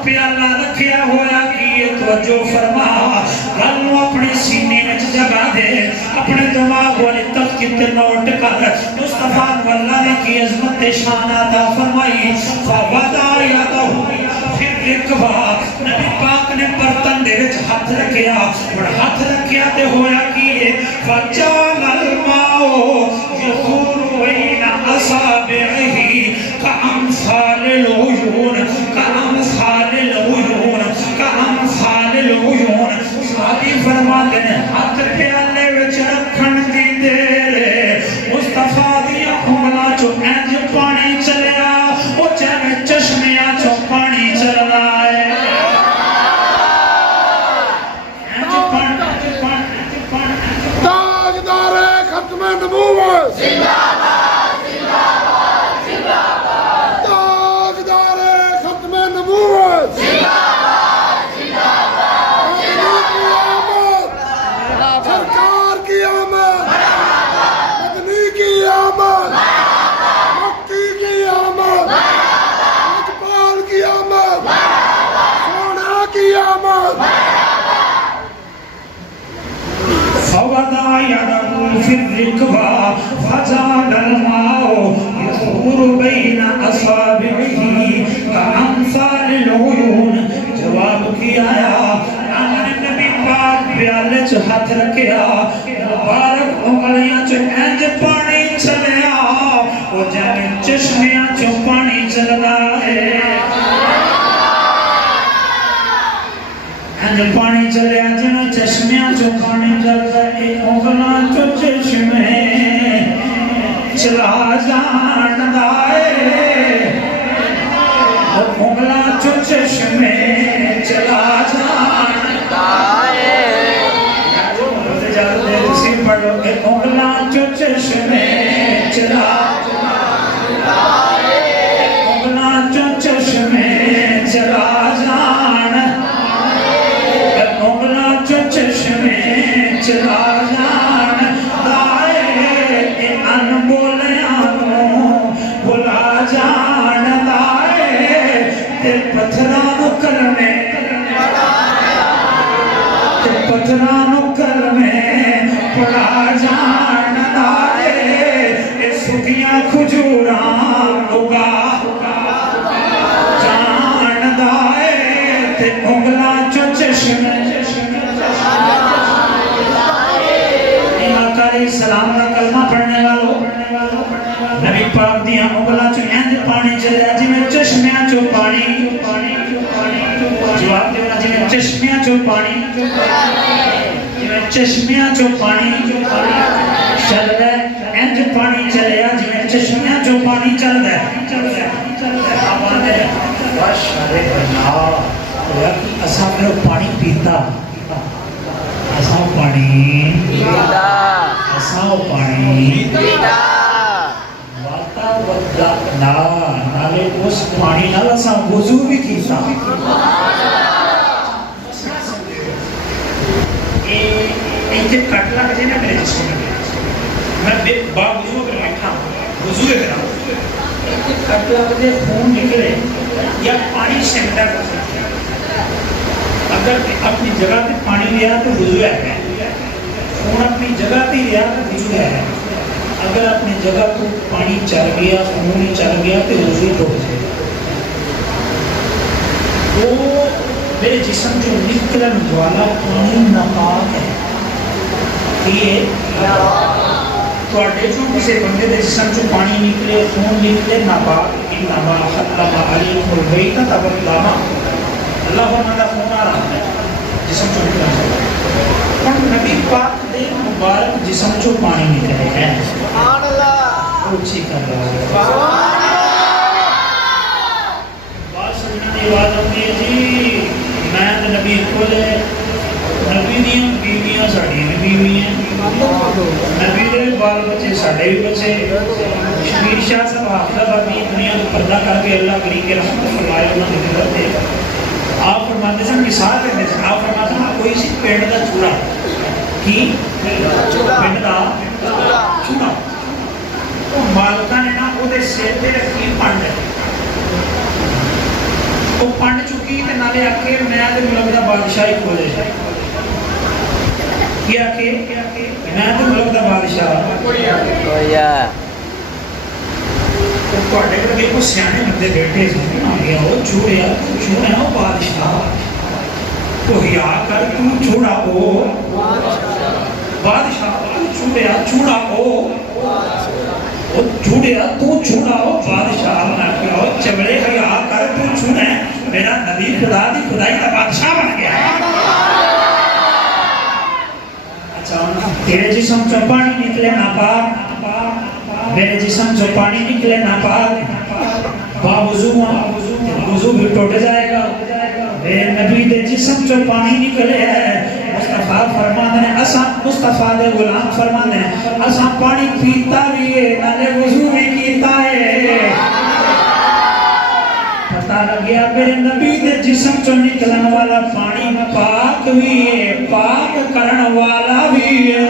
پیالہ رکھیا ہویا کی توجہ فرما رنو اپنے سینے میں جگہ دے اپنے دماغ والی تفکیت نوٹ کر مصطفیٰ واللہ کی عظمت شان عطا فرمائی فوضع یدہ پھر رکوا نبی پاک نے برتن دے وچ ہاتھ رکھیا اور ہاتھ رکھیا تے ہویا کی فجال الماء یخور بین اصابعہ کامثال العیون کامثال العیون کامثال العیون شادی فرماتے ہیں ہاتھ پیالے وچ رکھن دی دیر مصطفیٰ دیا انگلاں چو انج پانی چلیا او جویں چشمیاں چو پانی چل رہا ہے تاجدار ختم نبوت زندہ باد زندہ باد زندہ باد تاجدار ختم نبوت زندہ باد زندہ باد سرکار کی آمد مدنی کی آمد مکی کی آمد اقبال کی آمد سونا کی آمد فوضع يده في الركبة فجعل الماء يخور بين أصابعه كأمثال العيون جواب کیا نبی پاک پیالے چ ہاتھ رکھیا مبارک انگلیاں چ انج پانی چلیا او جویں چشمیاں چ پانی چلدا ہے انج پانی چلیا جویں چشمیاں چ پانی چلدا ہے انگلاں چ چشمے چلا جاندا ہے انگلاں چ چشمے چلا جاندا ہے پڑھو کہ انگلاں چو چشمے چلا انگلاں چو چشمے چلا جان انگلاں چو چشمے چلا جان دائے ان بولیاں نو بلا جان دائے تے پتھرانو کلمے تے پتھرانو کلمے پڑا جان دائے سکیاں کھجوراں اگا جان دائے تے انگلاں چو چشمے امام علیہ السلام کا کلمہ پڑھنے والوں نبی پاک دیا انگلاں چو انج پانی چلیا جی میں چشمیاں چو پانی جواب دینا جی میں چشمیاں چو پانی چشمیاں چو پانی چل رہا ہے انج پانی چلیا جی چشمیاں چو پانی چل رہا ہے آبانے باشارے بنا ہویا کہ اساں میرے پانی پیتا اساں پانی پیتا اساں پانی پیتا واتا ودا نالے اس پانی نال اساں وضو بھی کیتا ایتے کٹ لگ جائے نا میرے جسم میں باوضو اگر بیٹھا وضو ہے میرا ایتے کٹ لگ جائے خون نکلے یا پانی سمٹا کر سکتے اگر اپنی جگہ پہ پانی لیا تو وضو ہے خون اپنی جگہ پہ لیا تو وضو ہے اگر اپنی جگہ کو پانی چل گیا خون چل گیا تو وضو ٹوٹ جائے وہ میرے جسم جو نکلن والا پانی ناپاک ہے یہ توڑے جو کسی بندے دے جسم جو پانی نکلے خون نکلے ناپاک انما حرم علیکم المیتۃ والدم اللہ فرماتا خون آ رہا ہے جسم جو نکلنا اور نبی پاک دے مبارک جسم جو پانی نکلے ہیں سبحان اللہ اونچی کر رہا ہے سبحان اللہ بات سمجھنے کی بات ہوتی ہے جی میں نبی کو لے نبی دیاں بیویاں ساڑی بیویاں نبی دے بال بچے ساڑے بھی بچے شبیر شاہ صاحب حافظہ باقی دنیا کو پردہ کر کے اللہ کریم کے رحمت فرمائے انہوں نے دے آپ فرماتے ہیں مثال دیتے ہیں آپ فرماتے ہیں کوئی سی پنڈ دا چوڑا کی پنڈ دا چوڑا وہ مالکا نے نا وہ دے سر تے رکھی پنڈ وہ پنڈ چکی تے نالے آکے میں تے ملک دا بادشاہی کھولے کیا کہ میں تے ملک دا بادشاہ کوئی بالکل سیانے بندے بیٹھے گیا وہ چوڑیا چوڑا وہ بادشاہ تو ہیا کر تو چوڑا وہ بادشاہ تو چوڑیا چوڑا وہ چوڑیا تو چوڑا وہ بادشاہ بنا گیا وہ چبڑے ہیا کر تو چوڑا میرا نبی خدا دی خدائی کا بادشاہ بن گیا اچھا تیرے جسم سے پانی نکلے ناپاک میرے جسم سے پانی نکلے ناپاک باوضو وضو بھی ٹوٹ جائے گا میرے نبی دے جسم سے پانی نکلے ہے مصطفیٰ فرمانے ہیں اساں مصطفیٰ دے غلام فرمانے ہیں اساں پانی پیتا بھی ہے نالے وضو بھی کیتا ہے پتہ لگیا میرے نبی دے جسم سے نکلن والا پانی پاک بھی ہے پاک کرن والا بھی ہے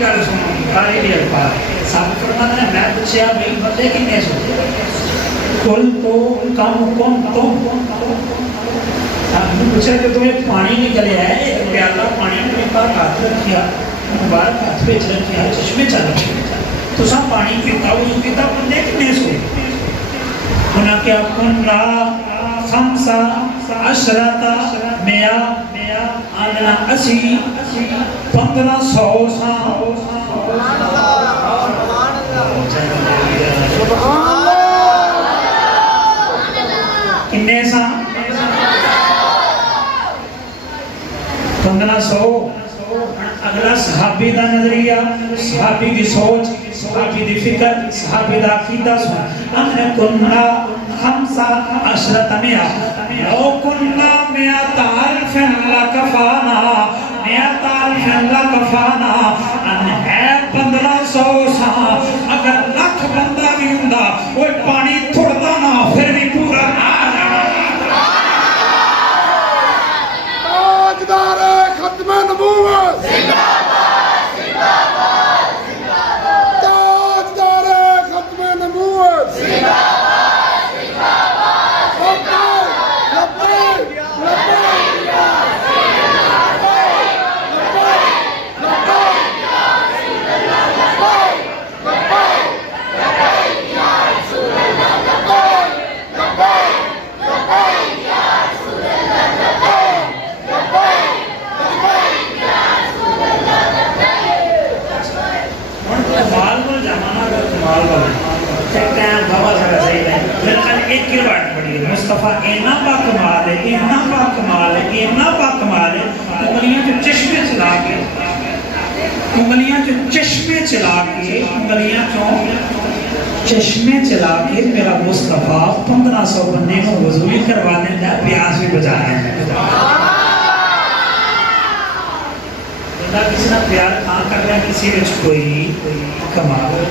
گل سنو بخاری دی الفاظ ثابت فرماتا ہے میں پوچھا بھائی بندے کتنے سو کل تو کم کم تو ہم نے پوچھا کہ تمہیں پانی نکلے ہے ایک پیالہ پانی نے پاک ہاتھ رکھیا مبارک ہاتھ پہ رکھیا چشمے چل رکھے تو سب پانی پیتا وضو پیتا بندے کتنے سو انہاں کیا کننا خمسہ عشرتا میا آننا اسی 1500 کنے سا 1500 اگلا صحابی دا نظریہ صحابی دی سوچ صحابی دی فکر صحابی دا عقیدہ ان کننا 15 مئہ لو کننا 100 ألف لکفانا 100 ألف لکفانا ان ہے 1500 سا اگر لکھ بندہ بھی ہوندا وہ پانی تھوڑا نہ پھر بھی پورا نہ تاجدار ختم نبوت زندہ باد زندہ باد زندہ باد تاجدار ختم نبوت زندہ باد زندہ باد لبیک لبیک یا رسول اللہ لبیک لبیک یا رسول اللہ لبیک لبیک یا رسول اللہ لبیک لبیک لبیک یا رسول اللہ لبیک کمال کو جمانا کا کمال کو کہتے ہیں بابا سارا صحیح ہے لیکن ایک کی بات پڑی ہے مصطفیٰ اینا پا کمال ہے اینا پا کمال ہے اینا پا کمال ہے انگلیاں جو چشمے چلا کے انگلیاں جو چشمے چلا کے انگلیاں جو چشمے چلا کے میرا مصطفیٰ 1500 بندے کو وضو بھی کروا دیں گا پیاس بھی بجا رہے ہیں کسی نہ پیار کھان کر رہا ہے کسی وچ کوئی کمال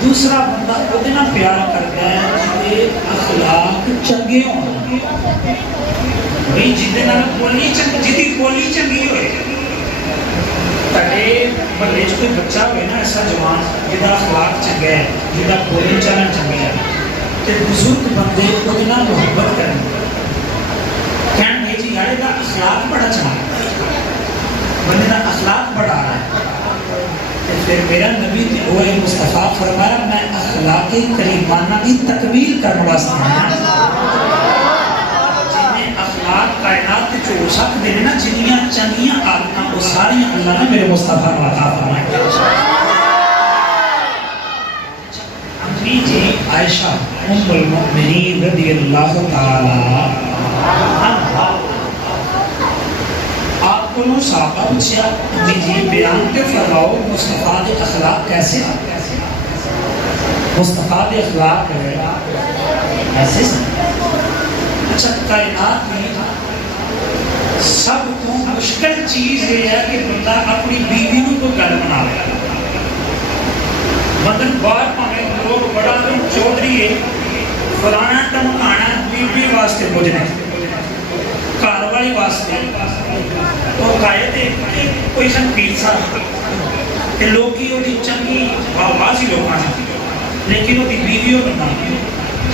دوسرا بندہ وہ نہ پیار کرتا ہے جے اخلاق چنگے ہوں بھئی جدے نال بولی جدی بولی چنگی ہوئے تاکہ بلے جو کوئی بچہ ہوئے نا ایسا جوان جدا اخلاق چنگے ہے جدا بولی چلن چنگے ہے تے بزرگ بندے وہ نہ محبت کریں کہن بھائی جی یارے دا اخلاق بڑا چنگا بندے کا اخلاق بڑھا رہا ہے پھر میرا نبی وہ مصطفیٰ فرمایا میں اخلاق کریمانہ کی تکمیل کرنے واسطے جنہیں اخلاق کائنات کے جو ساتھ دینے نا جنیاں چنگیاں عادتاں وہ ساری اللہ نے میرے مصطفیٰ کو عطا فرمایا امی جی عائشہ ام المؤمنین رضی اللہ تعالی عنہا آپ کو نو صحابہ پوچھا جی بیان کے فرماؤ مصطفیٰ دے اخلاق کیسے مصطفیٰ دے اخلاق ایسے اچھا کائنات میں سب کو مشکل چیز یہ ہے کہ بندہ اپنی بیوی کو گل بنا لے بندن بار پانے لوگ بڑا چودھری ہے فلانا دمکانا بیوی واسطے کچھ نہیں، گھر والی واسطے وہ کہے تھے کہ کوئی سن پیزا تے لوکی وہ چنگی آواز ہی لوگوں نے، لیکن وہ بیوی وہ بنا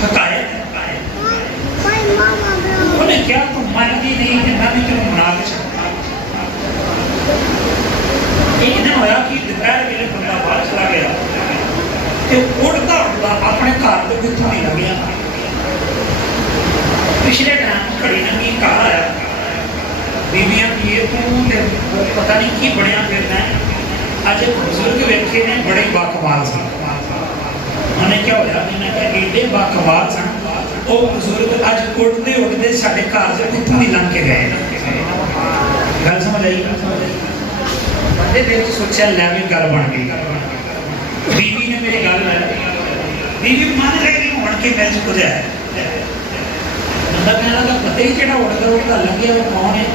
حقائق انہیں کیا تم مانتی نہیں کہ میں بھی تمہیں منا کے چکتا۔ ایک دن ہویا کہ دوپہر ویلے بندہ باہر چلا گیا کہ اڑتا اڑتا اپنے گھر تو کتوں نہیں لگیا۔ پچھلے ٹائم کھڑی ننگی کہا آیا بیویاں یہ تو پتہ نہیں کی بڑیاں پھرنا ہے۔ آج ایک بزرگ ویکھے نے بڑے باکمال سے انہیں کیا ہوا، انہیں کہا ایڈے باکمال سن وہ بزرگ اج اٹھتے اٹھتے سارے گھر سے کتوں نہیں لنگ کے گئے۔ گل سمجھ آئی؟ بندے دل سوچا لے بھی گل بن گئی۔ بیوی نے میری گل لائی، بیوی مان رہی نہیں اڑ کے میرے سے کچھ ہے۔ بندہ کہنے لگا پتہ ہی کہڑا اڑتا اڑتا لگیا وہ کون ہے؟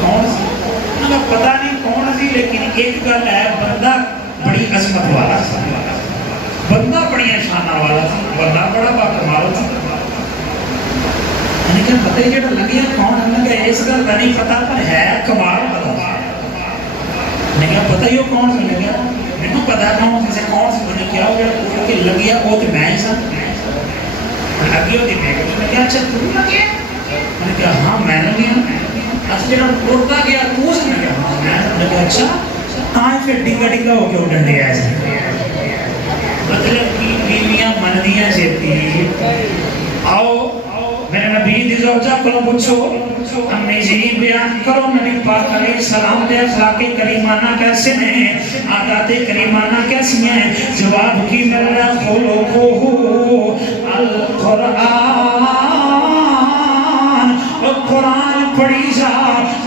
کون سی؟ انہوں نے پتہ نہیں کون سی، لیکن ایک گل ہے بندہ بڑی عظمت والا تھا، بندہ بڑی شانہ والا تھا، بندہ بڑا باکمال تھا۔ میں نے کہا پتہ ہی کہڑا لگیا کون ہے؟ میں نے کہا اس گل کا نہیں پتہ پر ہے کمال پتہ تھا۔ میں نے کہا پتہ ہی وہ کون سے لگیا؟ میں نے پتہ کون سے کون سے؟ میں نے کیا ہو گیا اڑ کے لگیا وہ تو میں ہی سا لگی ہوتی میں نے کہا اچھا تم لگیا؟ میں نے کہا ہاں میں لگیا۔ اچھا جڑا اڑتا گیا تو سے؟ میں نے کہا ہاں میں نے کہا اچھا ہاں پھر ڈنگا ڈنگا ہو کے اڑن دیا ایسے۔ مطلب کی بیویاں مندیاں جیتی آؤ میرے نبی دی زوجہ کو پوچھو امی جی بیان کرو نبی پاک علیہ السلام دے اخلاق کریمانہ کیسے ہیں، عادات کریمانہ کیسی ہیں؟ جواب کی مل رہا خلقہ القرآن، قرآن پڑھی جا،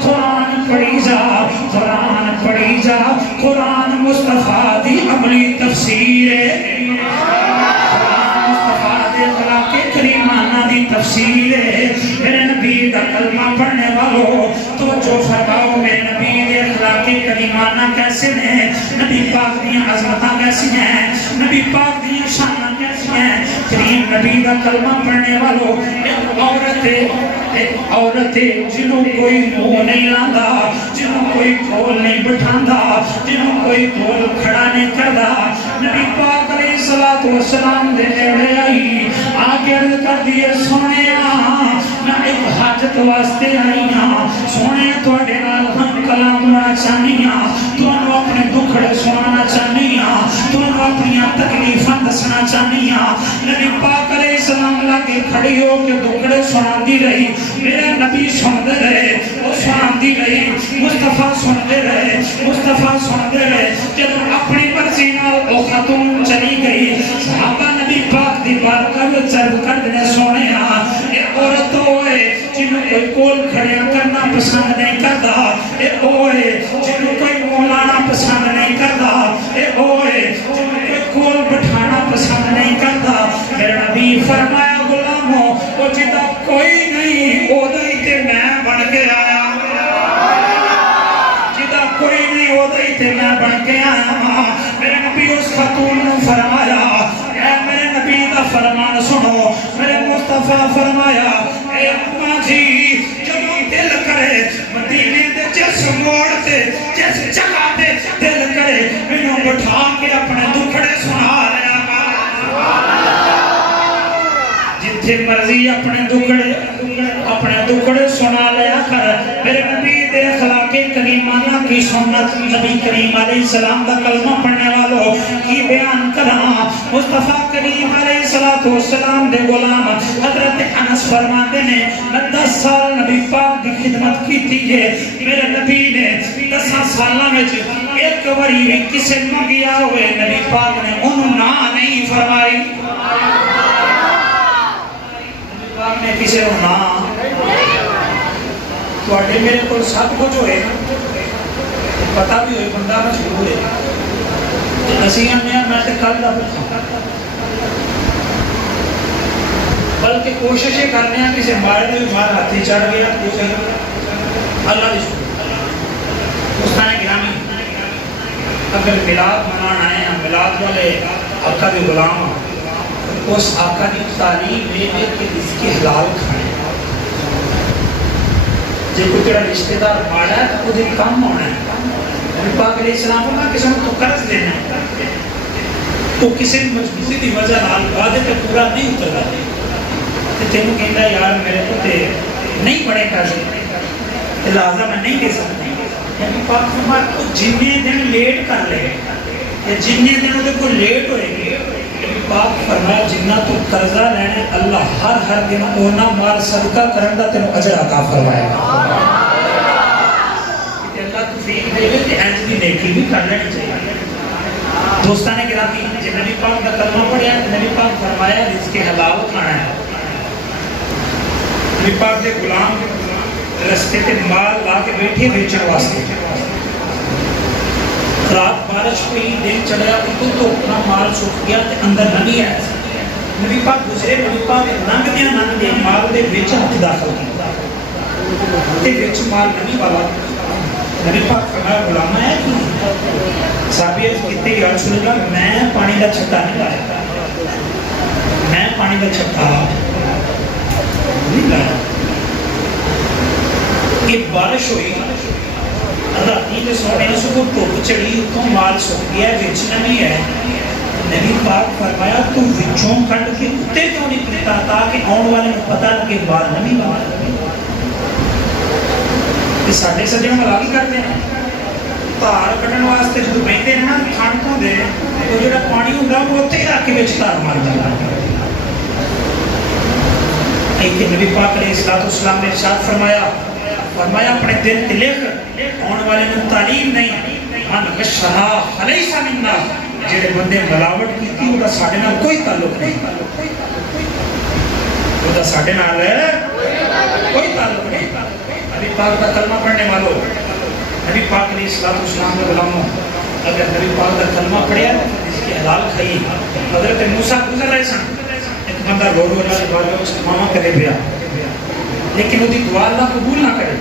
قرآن پڑھی جا، قرآن پڑھی جا، قرآن مصطفیٰ دی عملی تفسیر ہے، قرآن مصطفیٰ دے اخلاق کریمانہ دی تفسیر ہے۔ میرے نبی دا کلمہ پڑھنے والوں تو جو فرماؤ میرے نبی دے اخلاق کریمانہ کیسے ہیں، نبی پاک دی عظمتاں کیسی ہیں، نبی پاک دی شاناں کیسی ہیں۔ کریم نبی دا کلمہ پڑھنے والوں ایک عورت جنہوں کوئی منہ نہیں لاندہ، جنہوں کوئی کھول نہیں بٹھاندہ، جنہوں کوئی کھول کھڑا نہیں کردہ، نبی پاک علیہ السلام دے نیڑے آئی آگے عرض کر دیے سونے میں ایک حاجت واسطے آئی ہاں، سونے توڑے نال ہم کلام ہونا چاہنی ہاں، تو انہوں اپنے دکھڑے سنانا چاہنی ہاں، تو انہوں اپنی تکلیفاں دسنا چاہنی ہاں۔ نبی پاک علیہ السلام لگے کھڑی ہو کے دکھڑے سنا دی رہی، میرے نبی سندے رہے، وہ سنا دی رہی، مصطفیٰ سندے رہے، مصطفیٰ سندے رہے۔ جب اپنی مرضی نال وہ خاتون چلی گئی، صحابہ نبی پاک دی بارگاہ چرب کر دینے سونے ہاں، ایک عورت ہوئے جنہوں کوئی کول کھڑے کرنا پسند نہیں کرتا، ایک ہوئے جنہوں کوئی مولانا پسند نہیں کرتا، ایک ہوئے جنہوں کوئی کول بٹھانا پسند نہیں کرتا۔ میرے نبی فرمایا غلاموں وہ جدہ کوئی نہیں او دائی تے میں بن کے آیا، جدہ کوئی نہیں او دائی تے میں بن کے آیا۔ میرے نبی اس خاتون نے فرمایا اے میرے نبی دا فرمان سنو، میرے مصطفیٰ فرمایا اے اماں جی جب دل کرے مدینے دے جس موڑ تے جس جگہ تے دل کرے انہوں بٹھا کے اپنے دکھڑے سنا لیا، جتھے مرضی اپنے دکھڑے سنا لیا کر۔ میرے نبی دے اخلاق کریمانہ کی سنت نبی کریم علیہ السلام دا کلمہ پڑھنے والوں کی بیان کرنا۔ مصطفیٰ کریم علیہ السلام دے غلام حضرت انس فرماتے نے میں 10 سال نبی پاک دی خدمت کی تھی ہے، میرے نبی نے 10 سالہ میں ایک وری کسے مگیا ہوئے نبی پاک نے انہوں نہ نہیں فرمائی، نے کسی کو نہ تو اڈے میرے کو سب کچھ ہوئے پتا بھی ہوئے بندہ مشہور ہے اسی ہمیں میں تے کل دا پوچھا، بلکہ کوششیں کرنے ہیں کسی مارے دے مار ہاتھی چڑھ گیا اللہ دی شکر۔ دوستان گرامی اگر میلاد منانا آئے ہیں، میلاد والے آقا دے غلام اس آقا کی تعلیم ہے کہ رزق حلال کھانے جب کوئی تیرا رشتہ دار ماڑا ہے تو وہ کم ہونا ہے نبی پاک علیہ السلام نے کسی کو قرض دینا ہے تو کسی مجبوری کی وجہ نال وعدے تے پورا نہیں اتردا تے تینوں کہندا یار میرے کو تے نہیں پڑے پیسے لہذا میں نہیں دے سکتا نبی پاک فرمایا تو جننے دن لیٹ کر لے یا جننے دن وہ کو لیٹ ہوئے گی نبی پاک فرمایا جنہ تو قرضہ لینے اللہ ہر دن اونا مال صدقہ کرن دا تینوں اجر عطا فرمائے گا کہ اللہ توفیق دے گا کہ انج دی نیکی بھی کر لینی چاہیے دوستان گرامی جب نبی پاک کا کلمہ پڑھیا نبی پاک فرمایا رزق حلال کھانا ہے نبی پاک کے غلام رستے تے مال لا کے بیٹھے بیچن واسطے رات بارش ہوئی دن چڑھیا تو اپنا مال سوکھ گیا تے اندر نمی آیا نبی پاک گزرے نبی پاک ننگ دے مال دے وچ ہاتھ داخل کیتا تے وچ مال نمی والا نبی پاک فرمایا غلام ہے کہ صحابی عرض کیتے یا رسول اللہ میں پانی دا چھٹا نہیں لایا میں پانی دا چھٹا نہیں لایا ایک بارش ہوئی راتی کے سونے سے کو ٹوپ چڑھی تو مال سوکھ گیا وچ نمی ہے نبی پاک فرمایا تو وچوں کٹ کے اتے کیوں نہیں پھرتا تاکہ آن والے کو پتہ لگے بال نمی والا یہ ساڈے سجن ملاقی کرتے ہیں تار کٹن واسطے جو بہتے ہیں نا ٹھنڈ تو دے تو جڑا پانی ہوندا وہ اوتے ہی رکھ کے وچ تار مار جاندا ایک نبی پاک علیہ السلام نے ارشاد فرمایا اپنے دل تے لکھ آن والے نے تعلیم نہیں من غشنا فلیس منا جڑے بندے ملاوٹ کیتی او دا ساڈے نال کوئی تعلق نہیں او دا ساڈے نال کوئی تعلق نہیں نبی پاک کا کلمہ پڑھنے والوں نبی پاک علیہ السلام کے غلاموں اگر نبی پاک کا کلمہ پڑھیا اس کی حلال کھائی حضرت موسیٰ گزر رہے سن ایک بندہ رو اللہ کے بارے اس ماما کرے پیا لیکن وہ دعا اللہ قبول نہ کرے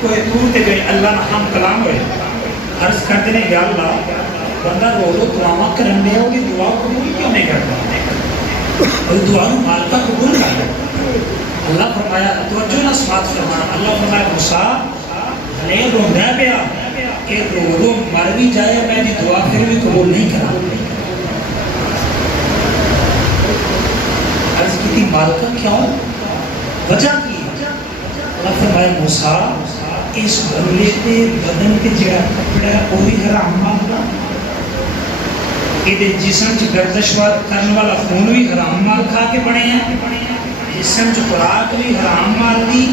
کوئی دور تے گئے اللہ نہ ہم کلام ہوئے عرض کرتے ہیں یا اللہ بندہ رو دعا کرن دے وہ دعا قبول کیوں نہیں کرتا اور دعا مال کا قبول کر لے اللہ فرمایا توجہ نہ سماعت فرمایا اللہ فرمایا موسیٰ ہلے روندہ پیا کہ رو مر بھی جائے میں دی دعا پھر بھی قبول نہیں کرا عرض کی تھی مال کا کیوں وجہ کی اللہ فرمایا موسیٰ اس بندے کے بدن کے جڑا کپڑا وہ بھی حرام مال کا یہ جسم چ گردش کرنے والا خون بھی حرام مال کھا کے بنے ہیں جسم چ خوراک بھی حرام مال دی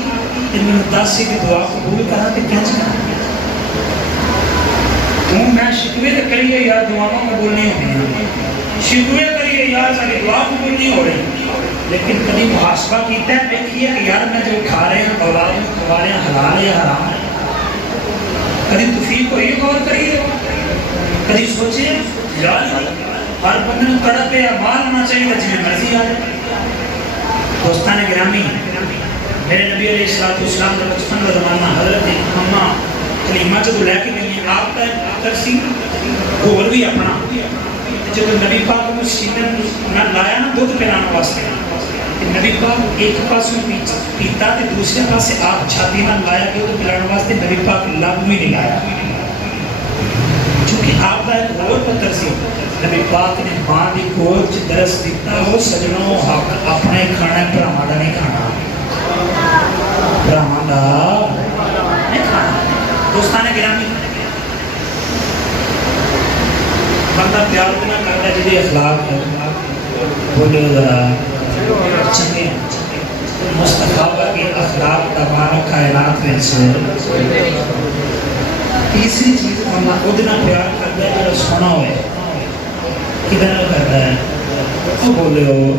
تے میں دس سے دعا قبول کرا تے کینج کرا تو میں شکوے تے کریے یا دعاواں قبول نہیں ہوئی شکوے کریے یا ساری دعا قبول نہیں ہو رہی لیکن کبھی محاسبہ کیتا ہے دیکھیے کہ یار میں جو کھا رہے ہیں اولاد میں کھوا رہے ہیں حلال ہے یا حرام ہے کبھی توفیق کو یہ غور کریے کبھی سوچیے یار ہر بندے کو تڑپ یا مال ہونا چاہیے جی مرضی آ جائے دوستان گرامی میرے نبی علیہ السلام کا بچپن کا زمانہ حضرت اماں کلیمہ جب لے کے گئی آپ کا ترسی گول بھی اپنا جب نبی پاک کو سینہ نہ لایا نا دودھ پلانے واسطے نبی پاک ایک پاس میں پیتا تے دوسرے پاس سے آپ چھاتی نہ لایا دودھ پلانے واسطے نبی پاک لب بھی نہیں لایا چونکہ آپ کا ایک اور پتر سی نبی پاک نے ماں دی گود چ درس دیتا وہ سجنوں اپنے کھانا بھراواں دا نہیں کھانا بھراواں دا نہیں کھانا دوستان گرامی بندہ پیار بھی نہ کرتا جی اخلاق ہے بولے ذرا چنگے مصطفیٰ کے اخلاق تبارک کائنات میں سے تیسری چیز ہم ادنا پیار کرتا ہے جو سونا ہوئے کدھر کرتا ہے وہ بولے ہو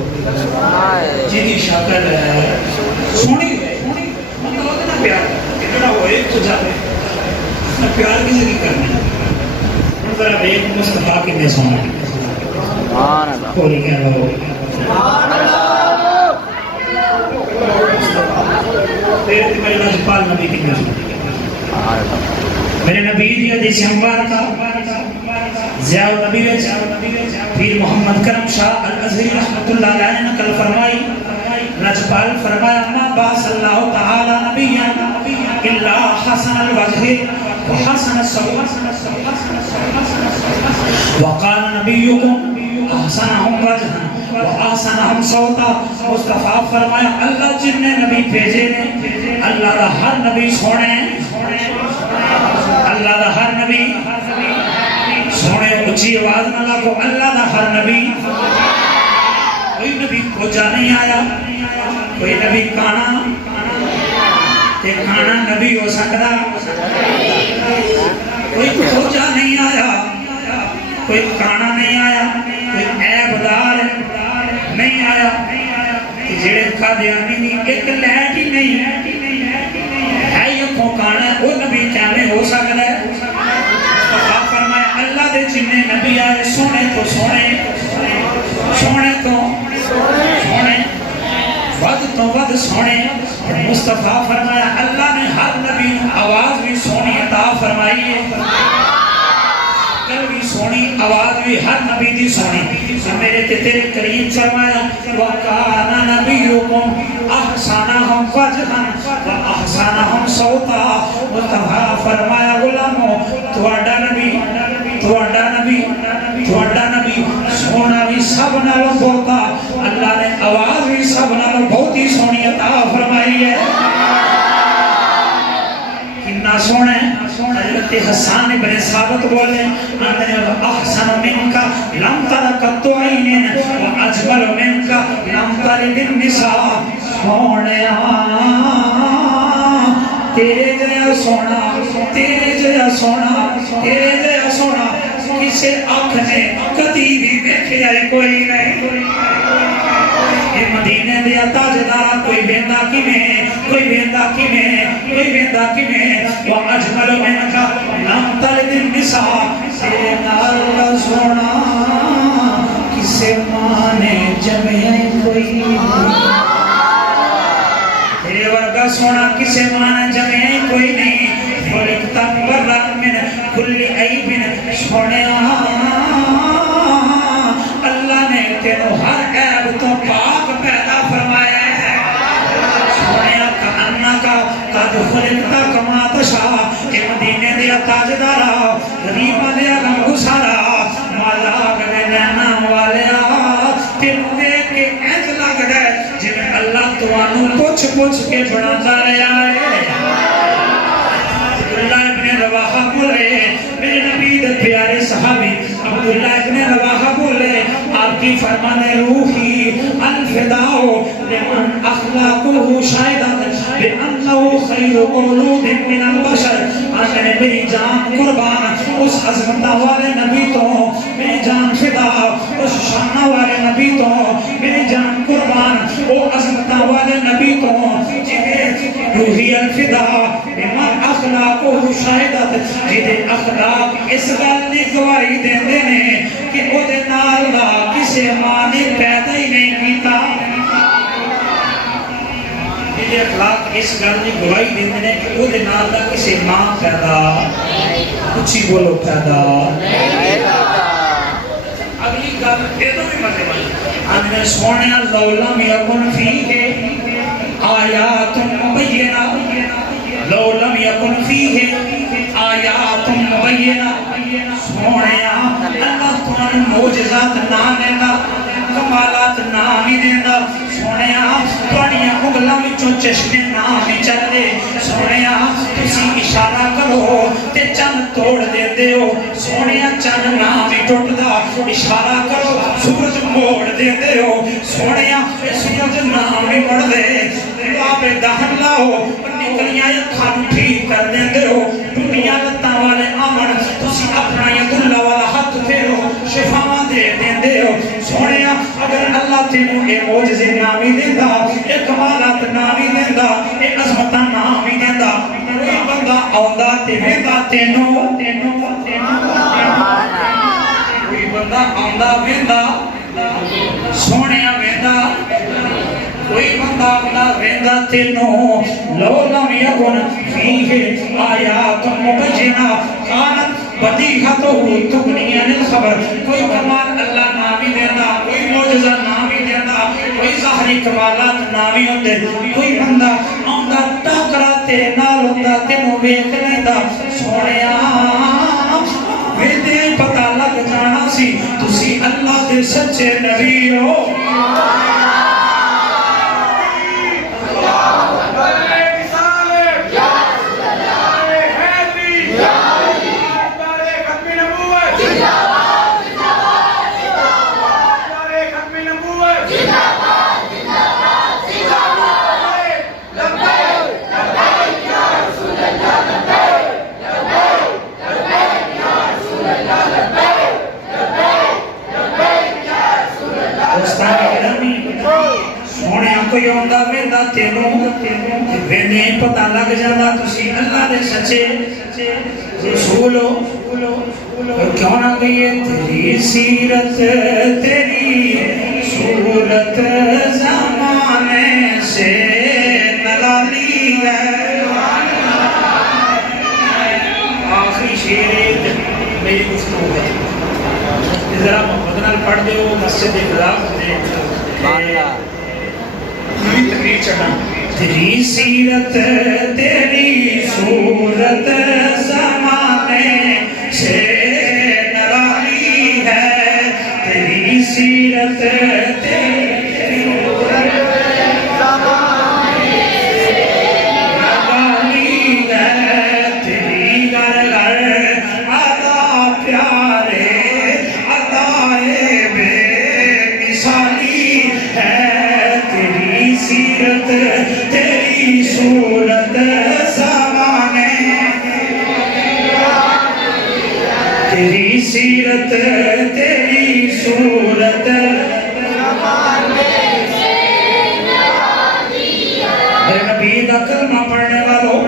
جیدی شکل ہے سونی ہے بندہ ادنا پیار کرتا ہے ہوئے تو جاتے اپنا پیار کسی کی کرنا ہے ذرا ایک مصطفیٰ کی میں سونا پوری کہہ لو میرے نجپال نبی کی میں سونا میرے نبی دی حدیث مبارکہ ضیاء النبی پیر محمد کرم شاہ الازہری رحمت اللہ علیہ نے نقل فرمائی، لجپال فرمایا ما باس اللہ تعالی نبیا الا حسن الوجہ وحسن الصوت وقال نبیکم احسنہم وجہا وآسنہم صوتا۔ مصطفیٰ فرمایا اللہ جن نے نبی بھیجے نے، اللہ دا ہر نبی سونے، اللہ دا ہر نبی سونے، اچھی آواز نہ لگو، اللہ دا ہر نبی، کوئی نبی کھوجا نہیں آیا، کوئی نبی کانا تے کانا نبی ہو سکتا، کوئی کھوجا نہیں آیا، کوئی کانا نہیں آیا، کوئی عیبدار نہیں آیا، جڑے قادیانی نہیں، ایک لہٹ ہی نہیں ہے، یہ کو کانا ہے، وہ نبی کیامے ہو سکتا ہے۔ آپ فرمائے اللہ دے جننے نبی آئے سونے تو سونے، سونے تو سونے، ود تو ود سونے۔ مصطفیٰ فرمایا اللہ نے ہر نبی آواز بھی سونی عطا فرمائی ہے، بھی سونی آواز بھی ہر نبی دی سونی۔ میرے تیرے کریم فرمایا وَقَانَ نَبِيُّكُمْ أَحْسَنَهُمْ وَجْهًا وَأَحْسَنَهُمْ صَوْتًا۔ مصطفیٰ فرمایا غلامو تواڈا نبی سونا بھی سب نالوں بہتا، اللہ نے آواز بھی سب نالوں بہت ہی سونی عطا فرمائی ہے۔ کتنا سونا ہے، حضرت حسان ابن ثابت بولے احسن منکا لم ترکت عین واجمل منکا لم تلد النساء۔ سونیا تیرے جیا سونا، تیرے جیا سونا، تیرے جیا سونا کسے آنکھ نے کدی بھی دیکھے آئے کوئی نہیں۔ یہ مدینے دیا تاجدارا کوئی بیندہ کی میں، کوئی بیندہ کی میں، کوئی بیندہ کی میں، وَأَجْمَلُ مِنْكَ لَمْ تَلِدِ النِّسَاء۔ تیرے نال سونا کسے ماں نے جمعے کوئی نہیں، تیرے ورگا سونا کسے ماں نے جمعے کوئی نہیں۔ خُلِقْتَ مُبَرَّأً مِنْ كُلِّ عَیْبٍ۔ سونے اللہ نے تینوں ہر عیب تو پاک پیدا فرمایا ہے۔ سونے کأنکا قد خلقت کما تشاء۔ کہ مدینے دیا تاجدارا، غریبہ دیا غم گسارا، مالا گلے لینا والیا، تینوں دیکھ کے ایج لگ گئے جنہیں اللہ توانوں پوچھ پوچھ کے بڑھاتا رہا ہے۔ عبداللہ ابن رواحہ بولے، میرے نبی دے پیارے صحابی عبداللہ ابن رواحہ بولے، آپ کی فرمانے روحی الفداء لمن اخلاقه شاہدت بانہو خیر قلوب من البشر۔ آنے نے میری جان قربان اس عظمتہ والے نبی تو، میری جان فدا اس شانہ والے نبی تو، میری جان قربان وہ عظمتہ والے نبی تو، جنہیں روحی الفداء لمن اخلاقه شاہدت، جنہیں اخلاق اس گل دی گواہی دین دینے کہ او دے نال دا کسے ماں نے پیدا ہی نہیں کیتا۔ یہ اخلاق اس گل دی گواہی دین دینے کہ او دے نال دا کسے ماں پیدا، کچھی بولو پیدا۔ اگلی گل پیدا بھی مزے والی، اندر سونے لو لم یکن فیہ آیات مبینہ، لو لم یکن فیہ آیات مبینہ۔ سونیا اللہ تمہیں موجزات نہ دینا، کمالات نہ ہی دینا۔ سونیا تھوڑیاں اگلاں وچوں چشمے نہ ہی چلے۔ سونیا تسی اشارہ کرو تے چند توڑ دیندے ہو۔ سونیا چند نہ ہی ٹوٹدا، اشارہ کرو سورج موڑ دیندے ہو۔ سونیا سورج نہ ہی مڑ دے، آپ دہن لاؤ نکلیاں اکھاں ٹھیک کر دیندے ہو۔ دنیا لتاں والے آمن تسی اپنا ید اللہ والا ہاتھ پھیرو، شفاواں دے دیندے ہو۔ سونیا اگر اللہ تینوں اے معجزے نامی دیندا، اے کمالات نامی دیندا، اے عظمتاں نامی دیندا، کوئی بندہ آندا تے ویندا تینوں، کوئی بندہ آندا ویندا سونیا ویندا، کوئی بندہ آندا ویندا ویندا تینوں لو لم یکن فیہ آیات مبینات کانت بدیہتہ تغنی عن الخبر. کوئی کمال اللہ نہ بھی دینا، کوئی معجزہ نہ بھی دینا، کوئی ظاہری کمالات نہ بھی ہوندے. کوئی بندہ آندا ٹاکرا تیرے نال ہوندا تینوں ویکھ لیندا سونیا ویدے پتہ لگ جانا سی تسی اللہ دے سچے نبی ہو. سونے کوئی ہوندہ ویندہ تینوں ویندے پتہ لگ جانا تسی اللہ دے سچے رسول ہو. کیوں نہ گئی تیری سیرت تیری صورت زمانے سے نلالی ہے. آخری شیر میری گفتگو ہے، ذرا محمد نال پڑھ دیو مسجد اخلاق دے تقریر چڑھا. تیری سیرت تیری صورت زمانے سے نرالی ہے. تیری سیرت تیری صورت زمانے سے نرالی ہے. تیری گر گر ادا پیارے ادائے بے مثالی ہے. تیری سیرت تیری صورت زمانے تیری سیرت تیری صورت میرے نبی دا کلمہ پڑھنے والوں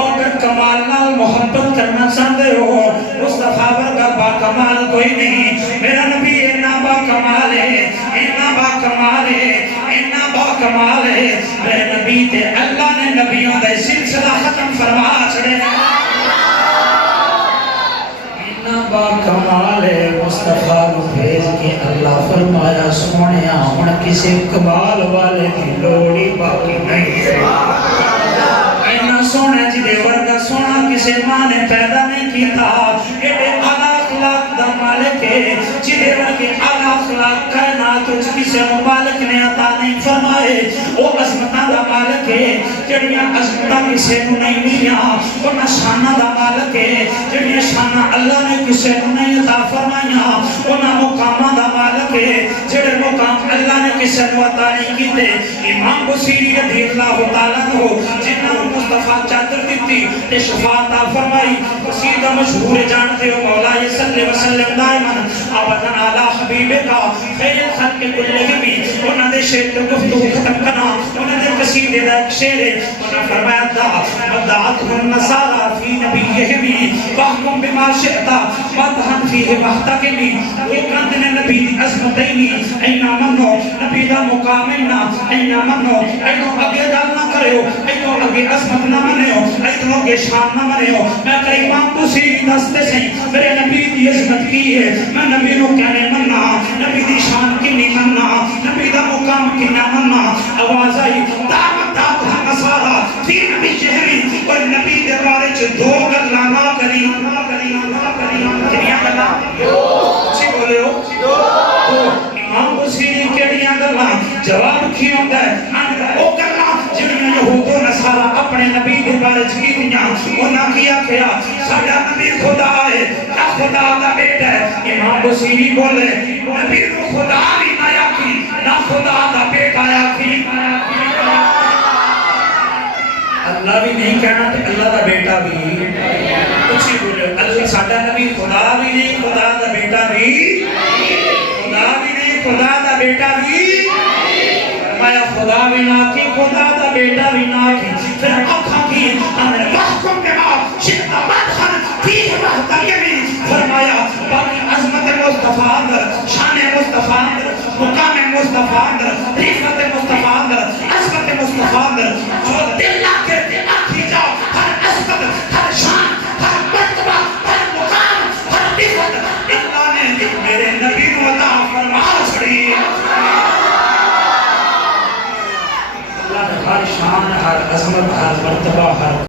اور کمال نال محبت کرنا چاہتے ہو مصطفیٰ ورگا با کمال کوئی نہیں. میرا نبی اینا با کمال ہے، اینا با کمال ہے، اینا با کمال ہے. میرے نبی تے اللہ نے نبیوں دے سلسلہ ختم فرما چھڑے. اینا با کمال ہے مصطفیٰ کو بھیج کے اللہ فرمایا سونے ہن کسی کمال والے کی لوڑی باقی نہیں ہے. اینا سونے جی دے ورگا سونا کسی ماں نے پیدا نہیں کیتا. ایڈے اعلیٰ اخلاق دا مالک ہے جی دے ورگے اعلیٰ اخلاق کائنات وچ کسی مالک نے عطا نہیں فرمائے. وہ عظمتاں دا مالک ہے جڑیاں عظمتاں کسی نو نہیں ملیاں. وہ شاناں دا مالک ہے جڑیاں شاناں اللہ نے کسی نو نہیں عطا فرمائیاں. وہ مقاماں دا مالک ہے جڑے مقام اللہ نے کسی نو عطا نہیں کیتے. امام بصیری رضی اللہ تعالیٰ عنہ جنہاں مصطفیٰ چادر دیتی تے شفاعت عطا فرمائی. قصیدہ مشہور جانتے ہو مولا صلی وسلم دائما ابدا علی حبیبک خیر الخلق کلہم. انہاں دے شعر گفتگو ختم کرنا انہاں دے قصیدے دا ایک شعر ہے. انہاں فرمایا تھا ودعتهم النصارى في نبيهم واحكم بما شئت مدحا فيه واحتكم. وہ کہتے ہیں نبی دی عظمتیں اینا منو نبی دا مقام اینا منو اینا اگے گل نہ کرو اینا اگے عظمت نہ منو اینا اگے شان نہ منو. میں کہ امام بصیری دستے سے میرے نبی دی عظمت کی ہے. میں نبی نو کہنے مننا نبی دی شان کی نہیں مننا نبی دا مقام کی نہ مننا. آواز آئی دعوت داتا نصارا فی نبی شہری اور نبی دے بارے چ دو گلاں نہ کری کنیاں گلاں اچھی بولے ہو دو. امام بصیری کیڑیاں گلاں جواب کی ہوندا ہے او گلاں جڑیاں یہود و نصارا اپنے نبی دے بارے چ کیتیاں. انہاں کیا کہیا ساڈا نبی خدا ہے خدا دا بیٹا ہے. امام بصیری بولے نبی نو خدا بھی نہ آکھی نہ خدا دا بیٹا آکھی. اللہ بھی نہیں کہنا تے اللہ دا بیٹا بھی اچھی بولے. اللہ ساڈا نبی خدا بھی نہیں خدا دا بیٹا بھی خدا بھی نہیں خدا دا بیٹا بھی. فرمایا خدا بھی نہ کی خدا دا بیٹا بھی نہ کی. پھر آنکھاں کی ہمیں محکم کے بعد شدہ مدخل فیہ محتکمی. فرمایا باقی عظمت مصطفیٰ اندر شان مصطفیٰ اندر مقام مصطفیٰ اندر رفعت مصطفیٰ اندر عظمت مصطفیٰ مقام جو دل نہ کرتے آکھی جاؤ ہر عظمت ہر شان ہر مرتبہ ہر مقام ہر عزت اللہ نے ایک میرے نبی کو عطا فرما چھڑی اللہ نے ہر شان ہر عظمت ہر مرتبہ ہر